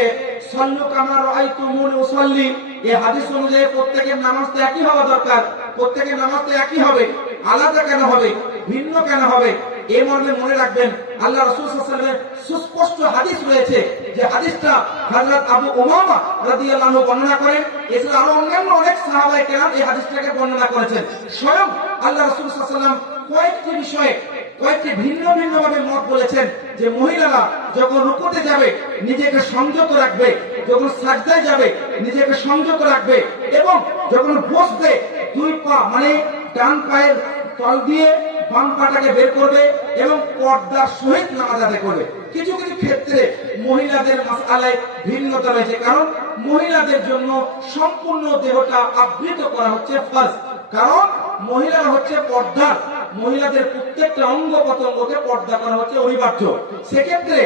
সল্লু কামা রাআইতুমুনি উসাল্লি, এই হাদিস অনুযায়ী প্রত্যেকের নামাজ তো একই হওয়া দরকার, প্রত্যেকের নামাজ তো একই হবে, আলাদা কেন হবে, ভিন্ন কেন হবে? এই মর্মে মনে রাখবেন আল্লাহ রাসূল সাল্লাল্লাহু আলাইহি ওয়াসাল্লামের সুস্পষ্ট হাদিস রয়েছে, যে হাদিসটা হযরত আবু উমামা রাদিয়াল্লাহু আনহু বর্ণনা করেন, এছাড়া আরো অন্যান্য অনেক সাহাবায়ে কেরাম এই হাদিসটাকে বর্ণনা করেছেন। স্বয়ং আল্লাহ রাসূল সাল্লাল্লাহু আলাইহি ওয়াসাল্লাম কয়েকটি বিষয়ে কয়েকটি ভিন্ন ভিন্ন ভাবে মত বলেছেন, যে মহিলারা যখন রুকুতে যাবে নিজেকে সংযত রাখবে, যখন সাজদায় যাবে নিজেকে সংযত রাখবে, এবং যখন বসবে দুই পা মানে ডান পায়ের তল দিয়ে বাম পাটাকে বের করবে এবং পর্দার সহিত নামাজ আদায় করবে। কিছু কিছু ক্ষেত্রে মহিলাদের মাসআলায় ভিন্নতা রয়েছে, কারণ মহিলাদের জন্য সম্পূর্ণ দেহটা আবৃত করা হচ্ছে ফরজ, কারণ মহিলারা হচ্ছে পর্দার, মহিলাদের প্রত্যেকটা অঙ্গ প্রত্যঙ্গকে পর্দা করা হচ্ছে অনিবার্য। সেক্ষেত্রে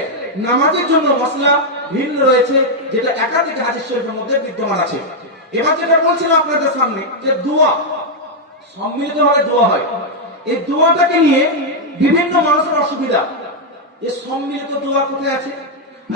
নামাজের জন্য মসলা ভিন্ন রয়েছে, যেটা একাধিক হাদিস শরীফের মধ্যে বিদ্যমান আছে। এবার যেটা বলছিলাম আপনাদের সামনে, যে দোয়া সম্মিলিতভাবে দোয়া হয়, এই দোয়াটাকে নিয়ে বিভিন্ন মানুষের অসুবিধা, এই সম্মিলিত দোয়া কোথায় আছে?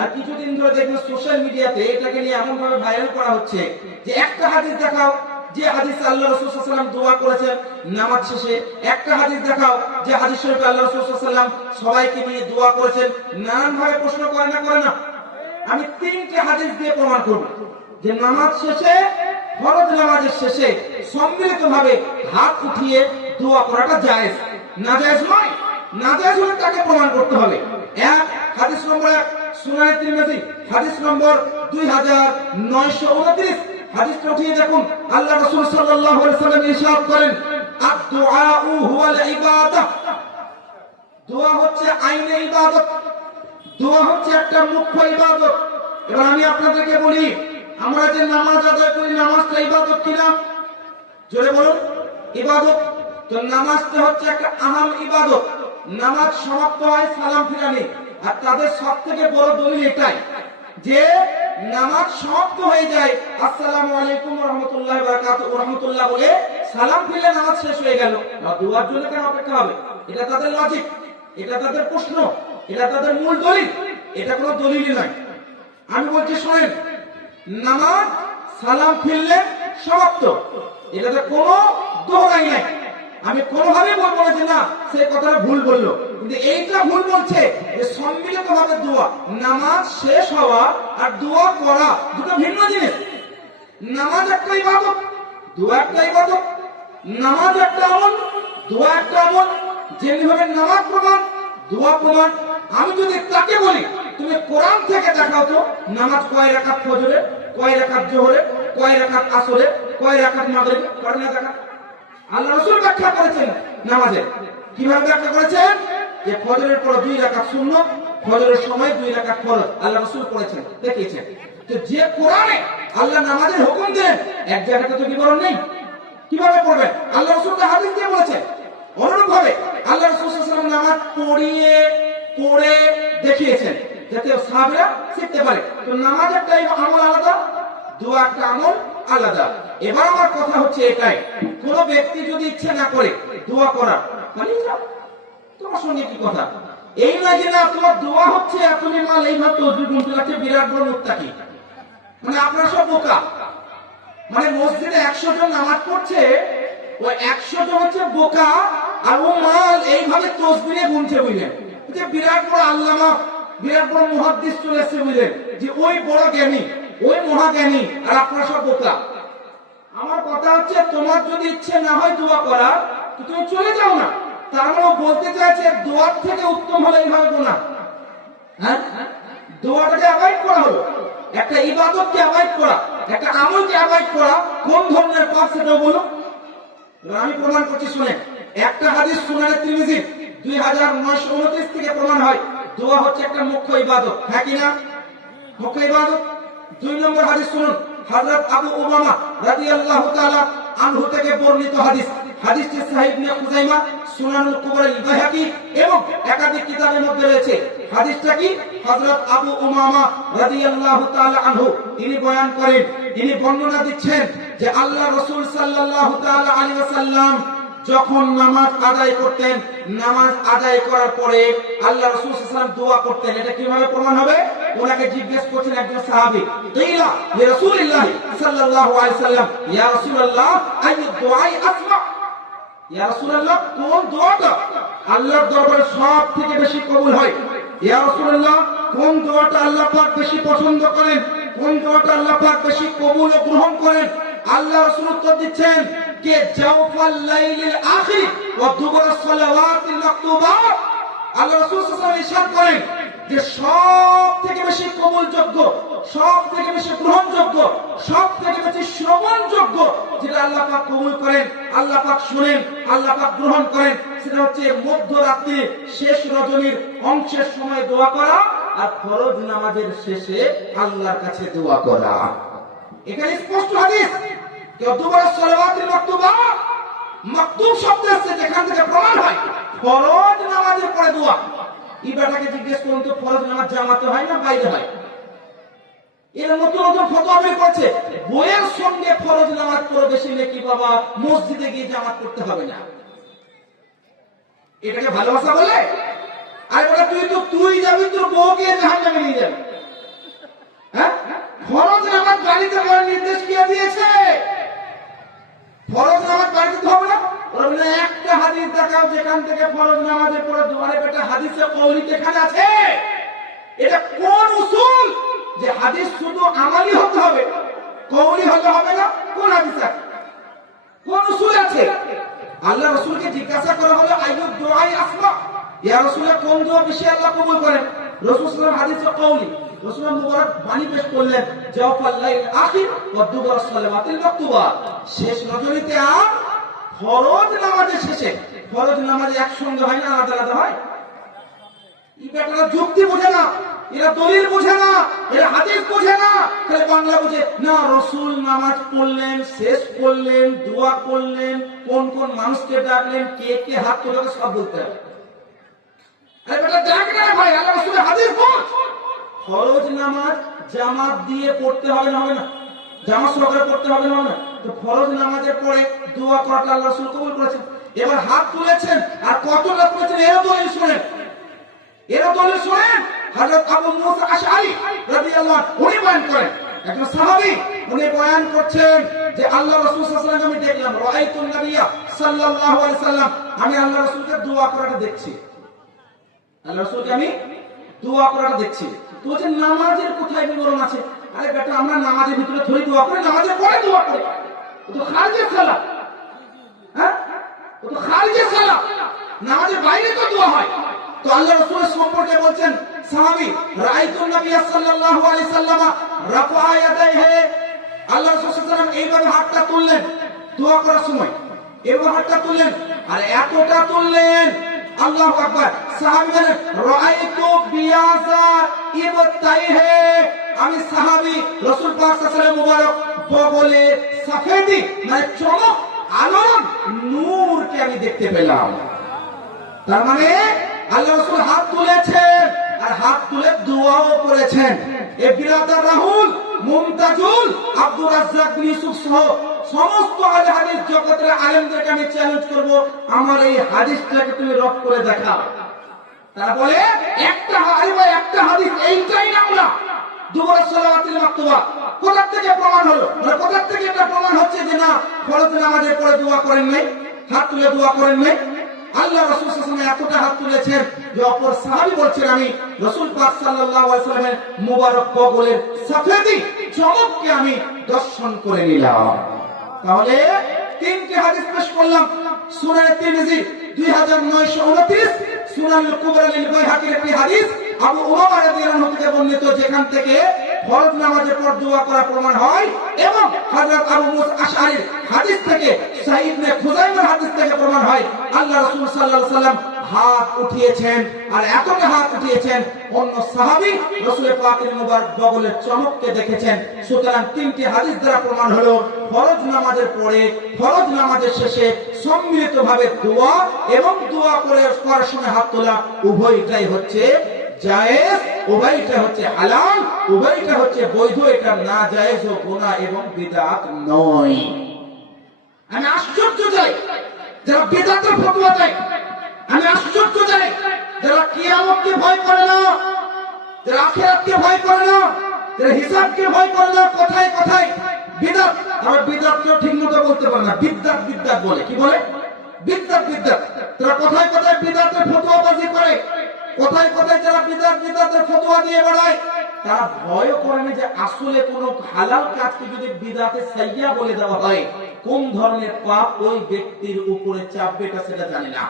আর কিছুদিন ধরে দেখবেন সোশ্যাল মিডিয়াতে এটাকে নিয়ে এমন ভাবে ভাইরাল করা হচ্ছে যে একটা হাদিস দেখাও যে হাদিসে আল্লাহ রাসূল সাল্লাল্লাহু আলাইহি ওয়াসাল্লাম দোয়া করেছেন নামাজ শেষে, একটা হাদিস দেখাও যে হাদিস শরীফে আল্লাহ রাসূল সাল্লাল্লাহু আলাইহি ওয়াসাল্লাম সবাইকে নিয়ে দোয়া করেছেন। নানান ভাবে প্রশ্ন করে না? আমি তিনটে হাদিস দিয়ে প্রমাণ করব যে নামাজ শেষে, ফরজ নামাজের শেষে সম্মিলিতভাবে হাত উঠিয়ে দোয়া করাটা জায়েজ, নাজায়েজ নয়। নাজায়েজ হলে তাকে প্রমাণ করতে হবে। এক, হাদিস নম্বর 1 সুনানে তিরমিজি, হাদিস নম্বর 2929, হাদিসটা উঠিয়ে দেখুন। আল্লাহ রাসূল সাল্লাল্লাহু আলাইহি ওয়াসাল্লাম ইরশাদ করেন, আদ-দুআউ হুয়াল ইবাদাহ, দোয়া হচ্ছে আইনে ইবাদত, দোয়া হচ্ছে একটা মুখ্য ইবাদত। এবার আমি আপনাদেরকে বলি, আমরা যে নামাজ আদায় করি নামাজটা ইবাদত কিনা? জোরে বলুন। ইবাদত। তো নামাজটা হচ্ছে একটা আহাম ইবাদত। নামাজ সমাপ্ত হয় সালাম ফিরানি, আর তাদের সবথেকে বড় দলিল এটাই যে নামাজ সমাপ্ত হয়ে যায় আসসালামু আলাইকুম ওয়া রাহমাতুল্লাহি ওয়া বারাকাতুহু ওয়া রাহমাতুল্লাহ বলে সালাম ফিরলে নামাজ শেষ হয়ে গেল। দোয়ার জন্য কেন অপেক্ষা হবে? এটা তাদের লজিক, এটা তাদের প্রশ্ন, এটা তাদের মূল দলিল, এটা কোনো দলিলই নয়। আমি বলছি শুনেন, নামাজ সালাম ফিরলে সমাপ্ত, এটাতে কোনো দোহাই নাই। আমি কোনোভাবে বলবো না যে না সেই কথাটা ভুল বললো, কিন্তু এইটা ভুল বলছে যে সম্মিলিতভাবে দোয়া, নামাজ শেষ হওয়া আর দোয়া করা দুটো ভিন্ন জিনিস। নামাজ একটা ইবাদত, দোয়া একটা ইবাদত। নামাজ একটা আমল, দোয়া একটা আমল। যেভাবে নামাজ প্রমাণ, দোয়া প্রমাণ। আমি যদি তাকে বলি তুমি কোরআন থেকে দেখাও তো নামাজ কয় রাকাত ফজরে, কয় রাকাত জোহরে, কয় রাকাত আসরে, কয় রাকাত মাগরিবে, পড়ে না দেখা? আল্লাহ রাসূল ব্যাখ্যা করেছেন নামাজে, কিভাবে ব্যাখ্যা করেছেন? যে ফজরের পর 2 রাকাত সুন্নাত, ফজরের সময় 2 রাকাত ফরজ, আল্লাহ রাসূল করেছেন, দেখিয়েছেন। তো যে কোরআনে আল্লাহ নামাজের হুকুম দেন এক জায়গাতে তো বিবরণ নেই, কিভাবে পড়বেন? আল্লাহ রাসূল তো হাদিস দিয়ে বলেছেন। অনুরূপ ভাবে আল্লাহ রাসূল সাল্লাল্লাহু আলাইহি ওয়াসাল্লাম নামাজ পড়ে দেখিয়েছেন যাতে সাহাবীরা শিখতে পারে। তো নামাজ একটা আমল আলাদা, দোয়া একটা আমল আলাদা। এবার আমার কথা হচ্ছে এটাই, কোন ব্যক্তি যদি ইচ্ছে না করে দোয়া করা, পালিয়ে যাও, তোমার সঙ্গে কি কথা? এই না যে না তোমার দোয়া হচ্ছে এখনই মাল এইভাবে তসবিহ গুনতে লাগছে, বিরাট বড় মুত্তাকি। মানে আপনারা সব বোকা। মানে মসজিদে 100 জন নামাজ পড়ছে, ওই 100 জন হচ্ছে বোকা, আর ও মাল এইভাবে তসবিহে গুনছে, বুঝলেন? যে বিরাট বড় আল্লামা, বিরাট বড় মুহাদ্দিস চলে এসেছে, বুঝলেন? যে ওই বড় জ্ঞানী, ওই মহাজ্ঞানী, আর আপনারা সব বোকা। আমার কথা হচ্ছে তোমার যদি ইচ্ছে না হয় দোয়া করা, তো তুমি চলে যাও না, তার মানে বলতে চাইছে দোয়ার থেকে উত্তম হলো এইভাবে গোনা। হ্যাঁ, দোয়াটাকে অ্যাভয়েড করা হলো, একটা ইবাদতকে অ্যাভয়েড করা, একটা আমলকে অ্যাভয়েড করা কোন ধরনের পাপ সেটাও বলো। আমি প্রমাণ করছি শুনে, একটা হাদিস সুনানে তিরমিজি 2929 থেকে প্রমাণ হয় দোয়া হচ্ছে একটা মুখ্য ইবাদত। হ্যাঁ কিনা? মুখ্য ইবাদত। 2 নম্বর হাদিস শুনুন, হযরত আবু উমামা রাদিয়াল্লাহু তাআলা আনহু থেকে বর্ণিত হাদিস। হাদিসটি সহিহ ইবনে খুজাইমা, সুনানুল কুবরা আল বাইহাকি এবং একাধিক কিতাবের মধ্যে রয়েছে। হাদিসটা কি? হযরত আবু উমামা রাদিয়াল্লাহু তাআলা আনহু তিনি বয়ান করেন, তিনি বর্ণনা দিচ্ছেন যে আল্লাহ রাসূল সাল্লাল্লাহু তাআলা আলাইহি ওয়াসাল্লাম যখন নামাজ আদায় করতেন, নামাজ আদায় করার পরে আল্লাহ রাসূল সাল্লাল্লাহু আলাইহি ওয়াসাল্লাম দোয়া করতেন। এটা কিভাবে প্রমাণ হবে? ওনাকে জিজ্ঞেস করছেন একজন সাহাবী, "কিলা লি রাসূলিল্লাহ সাল্লাল্লাহু আলাইহি ওয়াসাল্লাম, ইয়া রাসূলুল্লাহ আইয়ু দুআই আসমা?" ইয়া রাসূলুল্লাহ, কোন দোয়াটা আল্লাহর দরবারে সবথেকে বেশি কবুল হয়? ইয়া রাসূলুল্লাহ, কোন দোয়াটা আল্লাহ পাক বেশি পছন্দ করেন? কোন দোয়াটা আল্লাহ পাক বেশি কবুল ও গ্রহণ করেন? আল্লাহ রাসূল উত্তর দিচ্ছেন যে জাওফাল লাইলিল আখির ওয়া দুবুরাস সালাওয়াতিল মাকতুবাত। আল্লাহ রাসূল সাল্লাল্লাহু আলাইহি ওয়াসাল্লাম ইরশাদ করেন যে সবথেকে বেশি কবুলযোগ্য, সবথেকে বেশি গ্রহণযোগ্য, সবথেকে বেশি শ্রবণযোগ্য যেটা আল্লাহ পাক কবুল করেন, আল্লাহ পাক শুনেন, আল্লাহ পাক গ্রহণ করেন, সেটা হচ্ছে মধ্যরাত্রির শেষ রজনীর অংশের সময় দোয়া করা আর ফরজ নামাজের শেষে আল্লাহর কাছে দোয়া করা। এখানে স্পষ্ট হাদিস যে দুবুরাস সালাওয়াতিল মাকতুবাত, মাকতুব শব্দ আছে যেখান থেকে প্রমাণ হয় ফরজ নামাজের পরে দোয়া। ইবাটাকে জিজ্ঞেস করুন তো, ফরজ নামাজ জামাতে হয় না বাইরে হয়? এর নতুন নতুন ফতোয়া বের করছে, বইয়ের সঙ্গে ফরজ নামাজ পড়ে বেশি নাকি বাবা মসজিদে গিয়ে জামাত করতে হবে না। এটাকে ভালোবাসা বলে? আর বলে তুই যাবি তোর বউকে জাহান্নামে নিয়ে যাবি। হ্যাঁ, ফরজ নামাজ বাড়িতে পড়ার নির্দেশ কে দিয়েছে? ফরজ নামাজ বাড়িতে হবে না? ওরা একটা হাদিস দেখাও যেখান থেকে ফরজ নামাজের পরে দুয়ারে বেটা হাদিসে কওলি এখানে আছে। এটা কোন উসুল যে হাদিস শুধু আমালি হতে হবে, কওলি হলে হবে না? কোন হাদিস আছে? কোন উসুল আছে? আল্লাহ রাসূলকে জিজ্ঞাসা করা হলো আইয়ু দুআই আসমা, ইয়া রাসূলুল্লাহ কোন দোয়া বেশি আল্লাহ কবুল করেন? রাসূল সাল্লাল্লাহু আলাইহি ওয়াসাল্লাম হাদিসে কওলি রাসূলুল্লাহ মুবারক বাণী পেশ করলেন, জাওফাল লাইল আখির ওয়া দুবুরাস সালাওয়াতিল মাকতুবাত। শেষ রজনীতে আর ফরজ নামাজের শেষে, ফরজ নামাজে একসঙ্গে হয় না, আলাদা আলাদা হয়? এরা যুক্তি বোঝে না, এরা দলিল বোঝে না, এরা হাদিস বোঝে না, খালি বাংলা বোঝে না। রাসূল নামাজ পড়লেন, শেষ করলেন, দোয়া করলেন, কোন কোন মানুষকে ডাকলেন, কে কে হাত তোলা, সব বলতে হবে। আরে বেটা ডাক না ভাই, আল্লাহ রাসূলের হাদিস বল। ফরজ নামাজ জামাত দিয়ে পড়তে হবে না, হবে না? জামাত সহকারে পড়তে হবে না, হবে না? তো ফরজ নামাজের পরে দোয়া করাটা আল্লাহ রাসূল কবুল করেছেন। এবার হাত তুলেছেন আর কত লোক তুলেছেন, এরা দলিল শুনেন, এরা দলিল শুনেন। হযরত আবু মুসা আশআরী রাদিয়াল্লাহু আনহু উনি বয়ান করেন, একজন সাহাবী, উনি বয়ান করছেন যে আল্লাহ রাসূল সাল্লাল্লাহু আলাইহি ওয়াসাল্লাম আমি দেখলাম, রাআইতুন নাবিয়্যা সাল্লাল্লাহু আলাইহি ওয়াসাল্লাম, আমি আল্লাহ রাসূলকে দোয়া করাটা দেখছি, আল্লাহ রাসূলকে আমি দোয়া করাটা দেখছি। তো যে নামাজের কোথায় বিবরণ আছে? আরে বেটা আমরা নামাজের ভিতরে থই দোয়া করি, নামাজের পরে দোয়া করি, ও তো খারিজে সালাত। হ্যাঁ, ও তো খারিজে সালাত, নামাজের বাইরে তো দোয়া হয়। তো আল্লাহ রাসূলের সম্পর্কে বলছেন সাহাবী, রাআইতুন নাবিয়্যা সাল্লাল্লাহু আলাইহি ওয়াসাল্লাম রাফা ইয়াদাইহি, আল্লাহ রাসূল সাল্লাল্লাহু আলাইহি ওয়াসাল্লাম এইভাবে হাতটা তুললেন দোয়া করার সময়, এইভাবে হাতটা তুললেন আর এতটা তুললেন, আল্লাহু আকবার। সাহাবী বলেন রাআইতু বিয়াজা ইবতাইহি, আমি সাহাবী রাসূল পাক সাল্লাল্লাহু আলাইহি ওয়াসাল্লাম মুবারক বগলে সফেদি মানে চমক আলোড়ন নূরকে আমি দেখতে পেলাম। তার মানে আল্লাহ রাসূল হাত তুলেছেন আর হাত তুলে দোয়াও করেছেন। এ বিরাদার রাহুল, মুমতাজুল, আব্দুর রাজ্জাক বিন ইউসুফ সহ সমস্ত আহলে হাদিস জগতের আলেমদেরকে আমি চ্যালেঞ্জ করব, আমার এই হাদিসটাকে তুমি রদ করে দেখাও। তারা বলে একটা হাদিস এইটাই না, দুবুরাস সালাওয়াতিল মাকতুবাত কোথা থেকে প্রমাণ হলো? মানে কোথা থেকে এটা প্রমাণ হচ্ছে যে না ফরজ নামাজের পরে দোয়া করেন নাই, হাত তুলে দোয়া করেন নাই? আল্লাহ রাসূল সাল্লাল্লাহু আলাইহি ওয়াসাল্লাম এতটা হাত তুলেছেন যে অপর সাহাবী বলছেন আমি রাসূল পাক সাল্লাল্লাহু আলাইহি ওয়াসাল্লামের মুবারক কবলের সফেদি চমককে আমি দর্শন করে নিলাম। তাহলে তিনটি হাদিস পেশ করলাম, সুনানে তিরমিজি 2929, সুনানুল কুবরা লিল বাইহাকির একটি হাদিস আবু উমামা রাদিয়াল্লাহু আনহু থেকে বর্ণিত, যেখান থেকে ফরজ নামাজের পর দোয়া করা প্রমাণ হয়, এবং হযরত আবু মুসা আশআরীর হাদিস থেকে, সাঈদ ইবনে খুযাইমার হাদিস থেকে প্রমাণ হয় আল্লাহ রাসূল সাল্লাল্লাহু আলাইহি ওয়াসাল্লাম হাত উঠিয়েছেন, আর এতটা হাত উঠিয়েছেন অন্য সাহাবী রাসূল পাকের মুবারক বগলের চমককে দেখেছেন। সুতরাং তিনটি হাদিস দ্বারা প্রমাণ হলো ফরজ নামাজের পরে, ফরজ নামাজের শেষে সম্মিলিতভাবে দোয়া এবং দোয়া করার সময় হাত তোলা উভয়টাই হচ্ছে জায়েজ, উভয়টা হচ্ছে হালাল, উভয়টা হচ্ছে বৈধ। এটা না জায়েজ ও গুনাহ এবং বিদআত নয়। আমি আশ্চর্য যাই যারা বিদআতের ফতোয়া দেয়, আমি আশ্চর্য যাই যারা কিয়ামতকে ভয় করে না, যারা আখিরাতকে ভয় করে না, যারা হিসাবকে ভয় করে না। কথায় কথায় বিদআত, আর বিদআতকেও ঠিকমতো বলতে পারে না, বিদআত বিদআত বলে। কি বলে? বিদআত বিদআত। তারা কথায় কথায় বিদআতের ফতোয়াবাজি করে, কথায় কথায় যারা বিদআত বিদআতের ফতোয়া দিয়ে বেড়ায়, তারা ভয় করে না যে আসলে কোন হালাল কাজকে যদি বিদআতে সাইয়্যা বলে দেওয়া হয়, কোন ধরনের পাপ ওই ব্যক্তির উপরে চাপবে এটা সেটা জানে না।